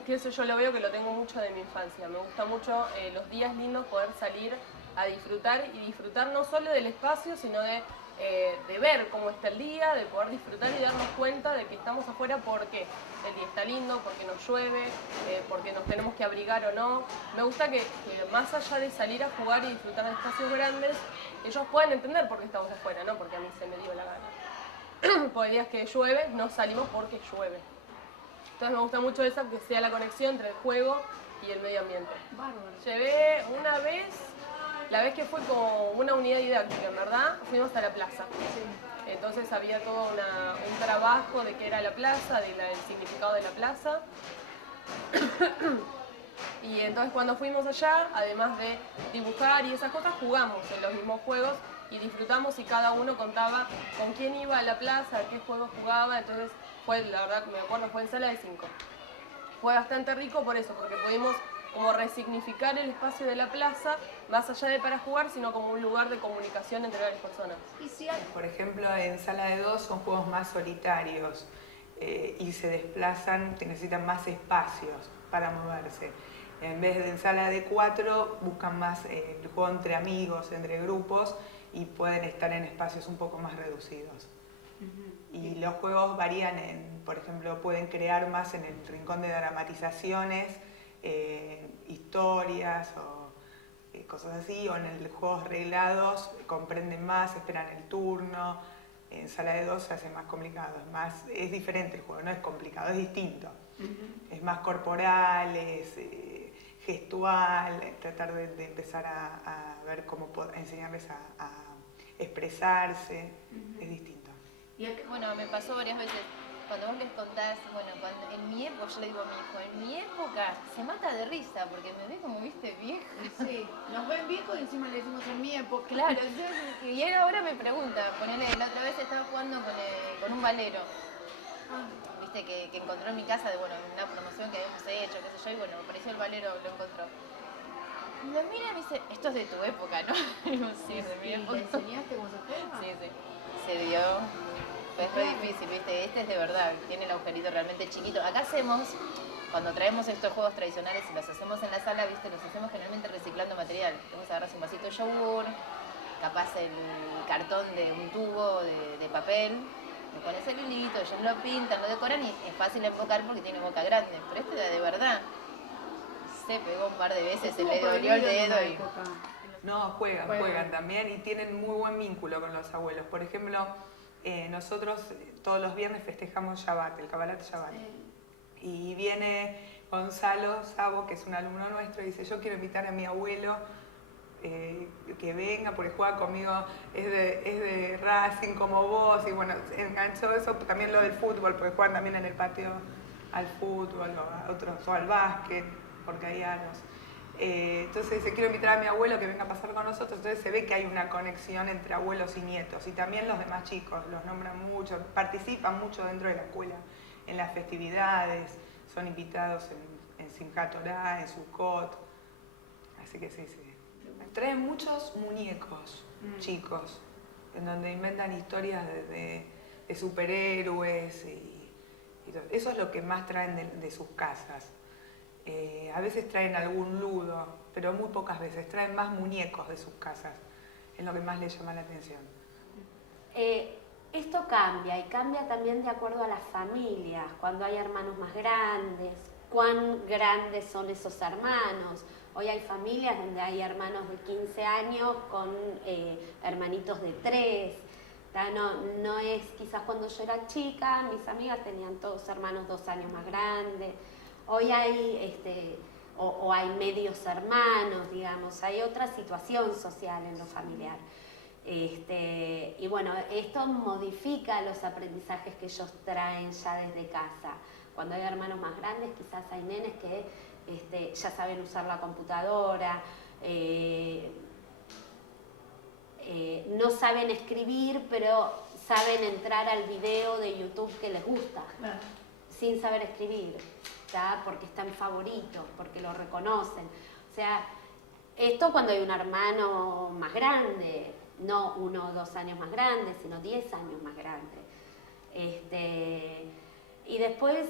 que eso yo lo veo que lo tengo mucho de mi infancia, me gusta mucho los días lindos poder salir a disfrutar y disfrutar no solo del espacio, sino de ver cómo está el día, de poder disfrutar y darnos cuenta de que estamos afuera porque el día está lindo, porque nos llueve, porque nos tenemos que abrigar o no. Me gusta que más allá de salir a jugar y disfrutar de espacios grandes, ellos puedan entender por qué estamos afuera, no porque a mí se me dio la gana. Por días que llueve, no salimos porque llueve. Entonces me gusta mucho eso, que sea la conexión entre el juego y el medio ambiente. Bárbaro. Llevé una vez... La vez que fue como una unidad didáctica, en verdad, fuimos a la plaza. Sí. Entonces había todo un trabajo de qué era la plaza, del significado de la plaza. Y entonces cuando fuimos allá, además de dibujar y esas cosas, jugamos en los mismos juegos y disfrutamos y cada uno contaba con quién iba a la plaza, a qué juego jugaba. Entonces fue, la verdad, me acuerdo, fue en sala de 5. Fue bastante rico por eso, porque pudimos como resignificar el espacio de la plaza, más allá de para jugar, sino como un lugar de comunicación entre varias personas. Y si hay... Por ejemplo, en sala de 2 son juegos más solitarios y se desplazan, que necesitan más espacios para moverse. En vez de en sala de 4 buscan más el juego entre amigos, entre grupos y pueden estar en espacios un poco más reducidos. Y los juegos varían por ejemplo, pueden crear más en el rincón de dramatizaciones, historias o cosas así, o en el juegos reglados comprenden más, esperan el turno. En sala de 2 se hace más complicado, es diferente el juego, no es complicado, es distinto. Es más corporal, es gestual, tratar de empezar a ver cómo enseñarles a expresarse, es distinto. Bueno, me pasó varias veces. Cuando vos les contás, bueno, en mi época, yo le digo a mi hijo, en mi época se mata de risa porque me ve como, viste, vieja. Sí, nos ven viejos y encima le decimos en mi época. Claro, entonces, y él ahora me pregunta, ponele, la otra vez estaba jugando con un valero, viste, que encontró en mi casa, de bueno, una promoción que habíamos hecho, qué sé yo, y bueno, me apareció el valero, lo encontró. Y me mira y me dice, esto es de tu época, ¿no? Y digo, sí, es de mi época. ¿Le enseñaste cómo se juega? Sí, sí, se dio. Es re difícil, ¿viste? Este es de verdad, tiene el agujerito realmente chiquito. Acá hacemos, cuando traemos estos juegos tradicionales y los hacemos en la sala, ¿viste? Los hacemos generalmente reciclando material. Vos agarras un vasito de yogur, capaz el cartón de un tubo de papel, Le pones el hilito, ellos lo pintan, lo decoran y es fácil invocar porque tiene boca grande. Pero este era de verdad. Se pegó un par de veces, se le dolió el dedo y... No, juegan también y tienen muy buen vínculo con los abuelos. Por ejemplo, nosotros todos los viernes festejamos Shabbat, el Kabbalat Shabbat. Y viene Gonzalo Sabo, que es un alumno nuestro, y dice, yo quiero invitar a mi abuelo que venga porque juega conmigo, es de Racing como vos, y bueno, enganchó eso, también lo del fútbol, porque juegan también en el patio al fútbol o al básquet, porque hay años. Entonces dice, quiero invitar a mi abuelo que venga a pasar con nosotros, entonces se ve que hay una conexión entre abuelos y nietos, y también los demás chicos, los nombran mucho, participan mucho dentro de la escuela, en las festividades, son invitados en Simchat Torah, en Sukkot, así que sí. Traen muchos muñecos chicos, en donde inventan historias de superhéroes y todo. Eso es lo que más traen de sus casas. A veces traen algún ludo, pero muy pocas veces. Traen más muñecos de sus casas. Es lo que más les llama la atención. Esto cambia y cambia también de acuerdo a las familias. Cuando hay hermanos más grandes, cuán grandes son esos hermanos. Hoy hay familias donde hay hermanos de 15 años con hermanitos de 3. No es quizás cuando yo era chica, mis amigas tenían todos hermanos 2 años más grandes. Hoy hay, o hay medios hermanos, digamos, hay otra situación social en lo familiar. Y bueno, esto modifica los aprendizajes que ellos traen ya desde casa. Cuando hay hermanos más grandes, quizás hay nenes que ya saben usar la computadora, no saben escribir, pero saben entrar al video de YouTube que les gusta, sin saber escribir, ¿tá? Porque está en favorito, porque lo reconocen. O sea, esto cuando hay un hermano más grande, no 1 o 2 años más grande, sino 10 años más grande. Y después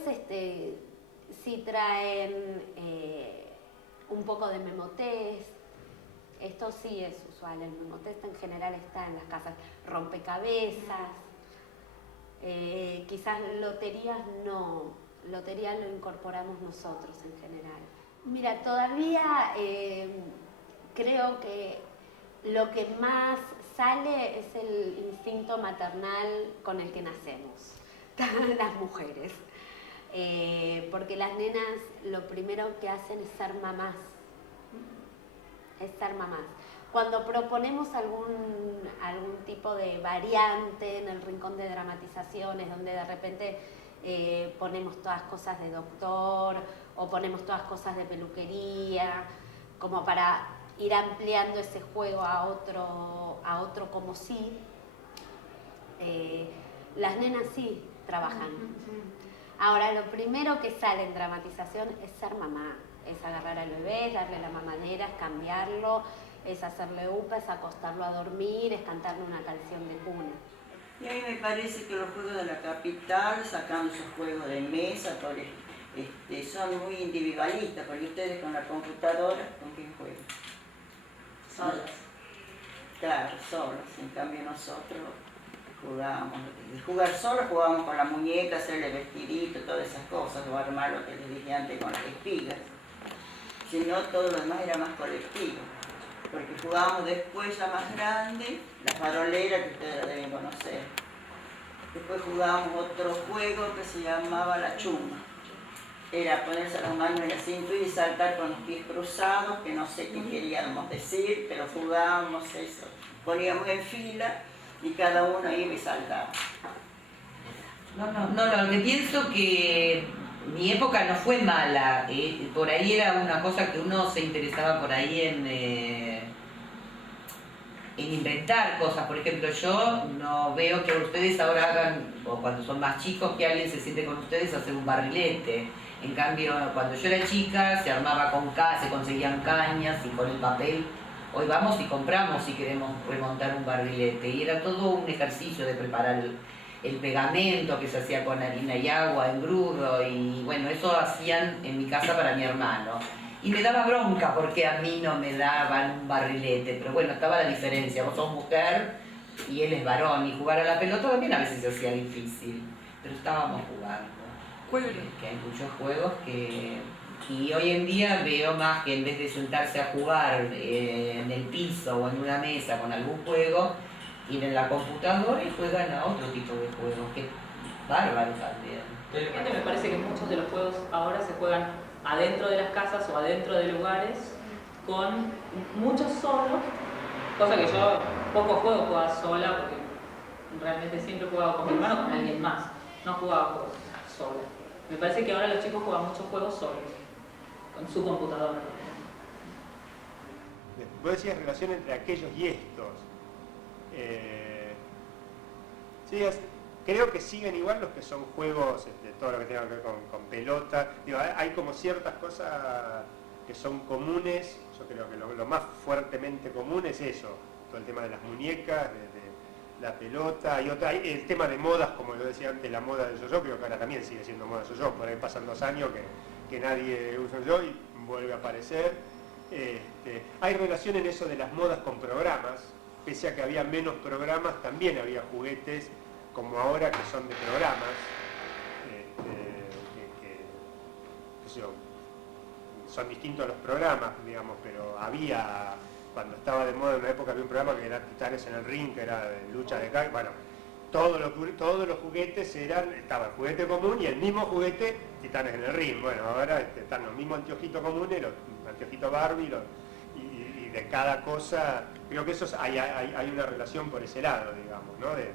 sí traen un poco de memotest. Esto sí es usual, el memotest en general está en las casas. Rompecabezas, quizás loterías no, lotería lo incorporamos nosotros en general. Mira, todavía creo que lo que más sale es el instinto maternal con el que nacemos, las mujeres. Porque las nenas lo primero que hacen es ser mamás. Cuando proponemos algún tipo de variante en el rincón de dramatizaciones, donde de repente ponemos todas cosas de doctor o ponemos todas cosas de peluquería, como para ir ampliando ese juego a otro como sí, las nenas sí trabajan. Ahora, lo primero que sale en dramatización es ser mamá, es agarrar al bebé, es darle la mamadera, es cambiarlo, es hacerle upa, es acostarlo a dormir, es cantarle una canción de cuna. Y a mí me parece que los juegos de la capital, sacando esos juegos de mesa, son muy individualistas, porque ustedes con la computadora, ¿con qué juegan? Solos. Claro, solos. En cambio nosotros jugábamos. De jugar solos jugábamos con la muñeca, hacerle vestidito, todas esas cosas, o armar lo que les dije antes con las espigas. Si no, todo lo demás era más colectivo. Porque jugábamos después ya más grande, la farolera, que ustedes la deben conocer. Después jugábamos otro juego que se llamaba la chuma. Era ponerse las manos en la cintura y saltar con los pies cruzados, que no sé qué queríamos decir, pero jugábamos eso. Poníamos en fila y cada uno iba y saltaba. No, lo que pienso que mi época no fue mala, por ahí era una cosa que uno se interesaba por ahí en inventar cosas. Por ejemplo, yo no veo que ustedes ahora hagan, o cuando son más chicos, que alguien se siente con ustedes a hacer un barrilete. En cambio, cuando yo era chica, se armaba se conseguían cañas y con el papel. Hoy vamos y compramos si queremos remontar un barrilete. Y era todo un ejercicio de preparar el pegamento que se hacía con harina y agua, engrudo, y bueno, eso hacían en mi casa para mi hermano. Y me daba bronca porque a mí no me daban un barrilete, pero bueno, estaba la diferencia. Vos sos mujer, y él es varón, y jugar a la pelota también a veces se hacía difícil, pero estábamos jugando. Que hay muchos juegos que... Y hoy en día veo más que en vez de sentarse a jugar en el piso o en una mesa con algún juego, ir en la computadora y juegan a otro tipo de juegos, que es bárbaro también. Me parece que muchos de los juegos ahora se juegan adentro de las casas o adentro de lugares, con muchos solos, cosa que yo poco jugaba sola, porque realmente siempre jugaba con mi hermano o con alguien más, no jugaba juegos sola. Me parece que ahora los chicos juegan muchos juegos solos, con su computadora. Vos decías relación entre aquellos y estos. Sí, creo que siguen igual los que son juegos, todo lo que tenga que ver con pelota. Digo, hay como ciertas cosas que son comunes. Yo creo que lo más fuertemente común es eso, todo el tema de las muñecas, de la pelota, y el tema de modas, como yo decía antes, la moda del yo-yo, creo que ahora también sigue siendo moda yo-yo, por ahí pasan 2 años que nadie usa yo y vuelve a aparecer. Hay relación en eso de las modas con programas, pese a que había menos programas, también había juguetes como ahora que son de programas, qué sé yo, son distintos los programas, digamos, pero había, cuando estaba de moda en una época, había un programa que era Titanes en el Ring, que era de lucha de calle, bueno, todos los juguetes estaba el juguete común y el mismo juguete Titanes en el Ring. Bueno, ahora están los mismos anteojitos comunes, los anteojitos Barbie, y de cada cosa, creo que hay una relación por ese lado, digamos, ¿no? De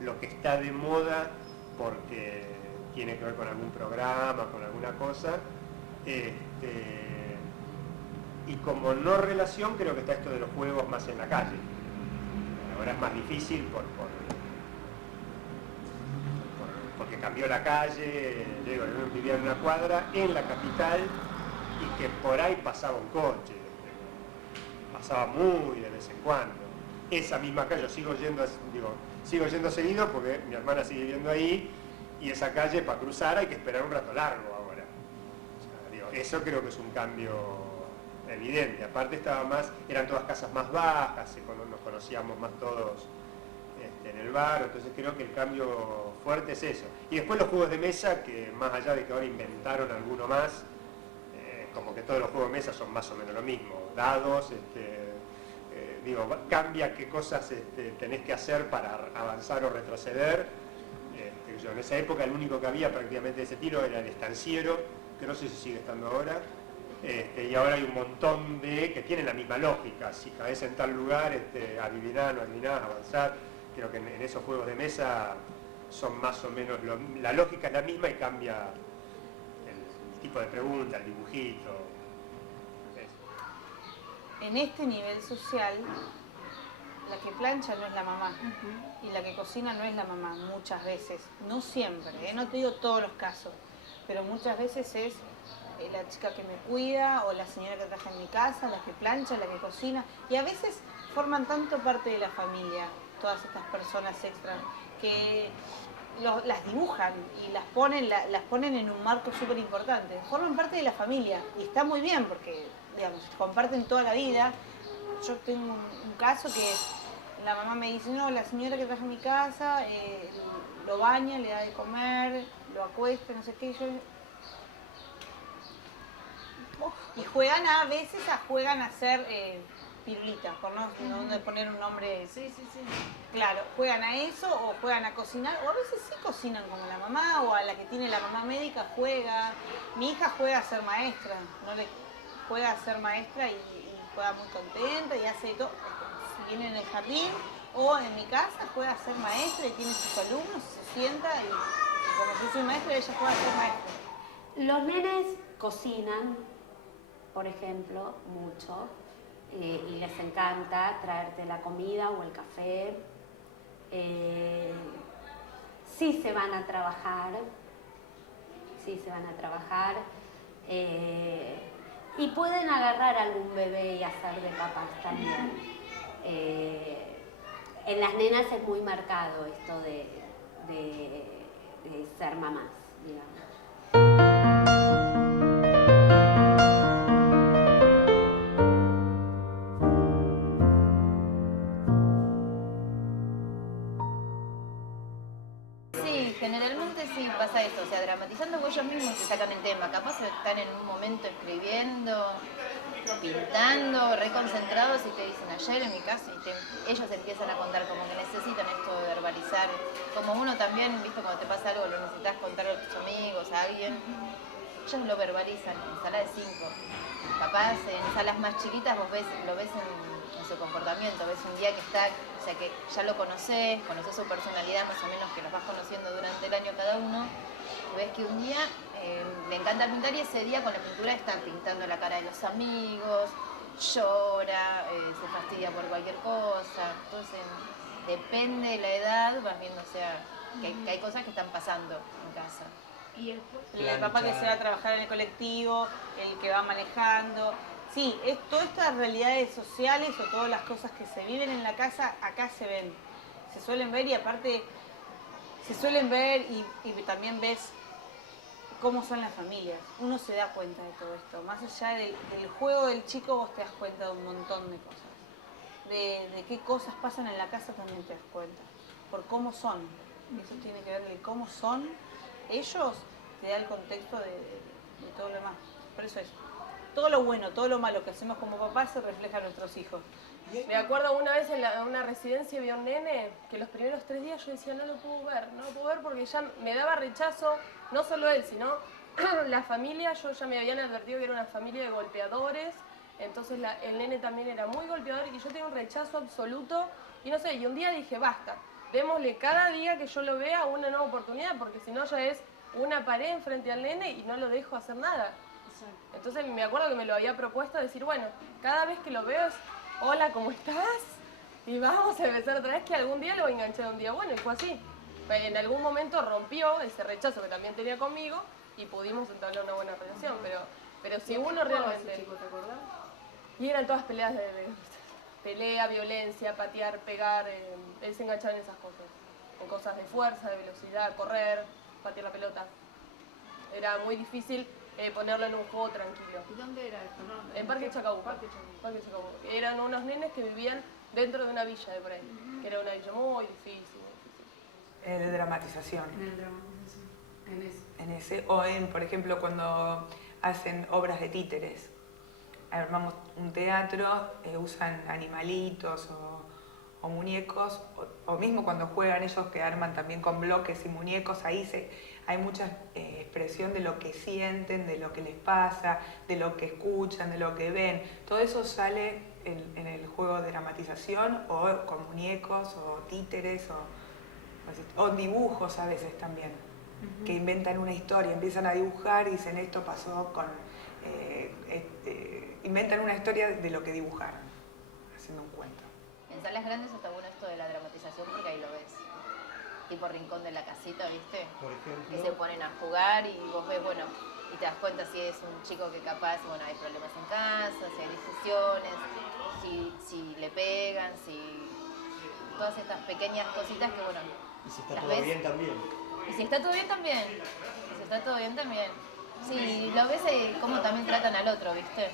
lo que está de moda porque tiene que ver con algún programa, con alguna cosa. Y como no relación, creo que está esto de los juegos más en la calle. Ahora es más difícil porque cambió la calle. Yo vivía en una cuadra en la capital y que por ahí pasaba un coche. Pasaba muy de vez en cuando. Esa misma calle, yo sigo yendo seguido porque mi hermana sigue viviendo ahí, y esa calle para cruzar hay que esperar un rato largo ahora. O sea, eso creo que es un cambio evidente. Aparte eran todas casas más bajas, nos conocíamos más todos en el barrio, entonces creo que el cambio fuerte es eso. Y después los juegos de mesa, que más allá de que ahora inventaron alguno más, como que todos los juegos de mesa son más o menos lo mismo. Dados, cambia qué cosas tenés que hacer para avanzar o retroceder. En esa época el único que había prácticamente de ese tiro era el estanciero, que no sé si sigue estando ahora. Y ahora hay un montón que tienen la misma lógica. Si caes en tal lugar, adivinar, no adivinar, avanzar. Creo que en esos juegos de mesa son más o menos, la lógica es la misma y cambia el tipo de pregunta, el dibujito. En este nivel social, la que plancha no es la mamá y la que cocina no es la mamá, muchas veces. No siempre, no te digo todos los casos, pero muchas veces es la chica que me cuida o la señora que trabaja en mi casa, la que plancha, la que cocina. Y a veces forman tanto parte de la familia, todas estas personas extras, que las dibujan y las ponen en un marco súper importante. Forman parte de la familia y está muy bien porque, digamos, comparten toda la vida. Yo tengo un caso que la mamá me dice, no, la señora que trabaja en mi casa lo baña, le da de comer, lo acuesta, no sé qué. Y juegan a veces juegan a hacer pirulitas, por no poner un nombre. Sí. Claro, juegan a eso o juegan a cocinar, o a veces sí cocinan como la mamá, o a la que tiene la mamá médica juega. Mi hija juega a ser maestra, juega a ser maestra y juega muy contenta y hace todo. Si viene en el jardín o en mi casa, juega a ser maestra y tiene sus alumnos, se sienta y como yo soy maestra, ella juega a ser maestra. Los nenes cocinan, por ejemplo, mucho, y les encanta traerte la comida o el café. Sí se van a trabajar, y pueden agarrar a algún bebé y hacer de papás también. En las nenas es muy marcado esto de ser mamás, digamos. Generalmente sí pasa esto, o sea, dramatizando o ellos mismos se sacan el tema, capaz están en un momento escribiendo, pintando, reconcentrados y te dicen ayer en mi casa y ellos empiezan a contar como que necesitan esto de verbalizar, como uno también, viste, cuando te pasa algo lo necesitas contar a tus amigos, a alguien, ellos lo verbalizan en sala de 5, capaz en salas más chiquitas vos lo ves en su comportamiento, ves un día que está, o sea que ya lo conoces su personalidad más o menos, que los vas conociendo durante el año cada uno, y ves que un día le encanta pintar y ese día con la pintura está pintando la cara de los amigos, llora, se fastidia por cualquier cosa, entonces depende de la edad, vas viendo, o sea, que hay cosas que están pasando en casa. Y el papá que se va a trabajar en el colectivo, el que va manejando. Sí, todas estas realidades sociales o todas las cosas que se viven en la casa, acá se ven. Se suelen ver y aparte se suelen ver y también ves cómo son las familias. Uno se da cuenta de todo esto. Más allá del juego del chico, vos te das cuenta de un montón de cosas. De qué cosas pasan en la casa también te das cuenta. Por cómo son. Eso tiene que ver de cómo son ellos, te da el contexto de todo lo demás. Por eso es. Todo lo bueno, todo lo malo que hacemos como papás se refleja en nuestros hijos. Me acuerdo una vez en una residencia vi a un nene que los primeros 3 días yo decía no lo puedo ver porque ya me daba rechazo, no solo él, sino la familia. Yo ya me habían advertido que era una familia de golpeadores, entonces el nene también era muy golpeador y yo tenía un rechazo absoluto y no sé, y un día dije basta, démosle cada día que yo lo vea una nueva oportunidad porque si no ya es una pared enfrente al nene y no lo dejo hacer nada. Entonces me acuerdo que me lo había propuesto decir, bueno, cada vez que lo veo es, hola, ¿cómo estás? Y vamos a empezar otra vez que algún día lo voy a enganchar un día. Bueno, y fue así. En algún momento rompió ese rechazo que también tenía conmigo y pudimos entablar una buena relación, pero si uno realmente... Chico, ¿te acordás? Y eran todas peleas de pelea, violencia, patear, pegar, él se enganchaba en esas cosas. En cosas de fuerza, de velocidad, correr, patear la pelota. Era muy difícil ponerlo en un juego tranquilo. ¿Y dónde era esto? No, en Parque Chacabuco. Parque Chacabuco. Eran unos nenes que vivían dentro de una villa de por ahí, que era una villa muy difícil. De dramatización. En dramatización. En ese. O por ejemplo, cuando hacen obras de títeres. Armamos un teatro, usan animalitos o muñecos, o mismo cuando juegan ellos que arman también con bloques y muñecos, ahí hay mucha expresión de lo que sienten, de lo que les pasa, de lo que escuchan, de lo que ven. Todo eso sale en el juego de dramatización o con muñecos o títeres o dibujos a veces también, que inventan una historia, empiezan a dibujar y dicen esto pasó con... inventan una historia de lo que dibujaron, haciendo un cuento. En salas grandes está bueno esto de la dramatización porque ahí lo ves. Tipo rincón de la casita, ¿viste? Por ejemplo. Que se ponen a jugar y vos ves, bueno, y te das cuenta si es un chico que capaz, bueno, hay problemas en casa, si hay discusiones, si le pegan, si... Todas estas pequeñas cositas que, bueno, y si está las todo ves. bien también. Y si está todo bien también. Y si está todo bien también. Sí, lo ves cómo también tratan al otro, ¿viste?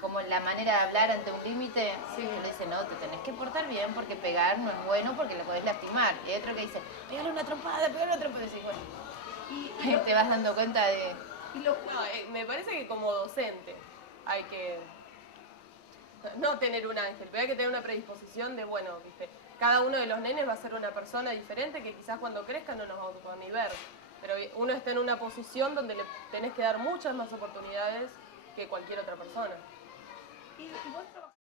Como la manera de hablar ante un límite, que le dice, no, te tenés que portar bien porque pegar no es bueno porque le podés lastimar. Y hay otro que dice, pégale una trompada, y decís, bueno. Y te vas dando cuenta de... No, me parece que como docente hay que no tener un ángel, pero hay que tener una predisposición de, bueno, ¿viste? Cada uno de los nenes va a ser una persona diferente que quizás cuando crezca no nos vamos a ni ver. Pero uno está en una posición donde le tenés que dar muchas más oportunidades que cualquier otra persona. ¿Y vos trabajás?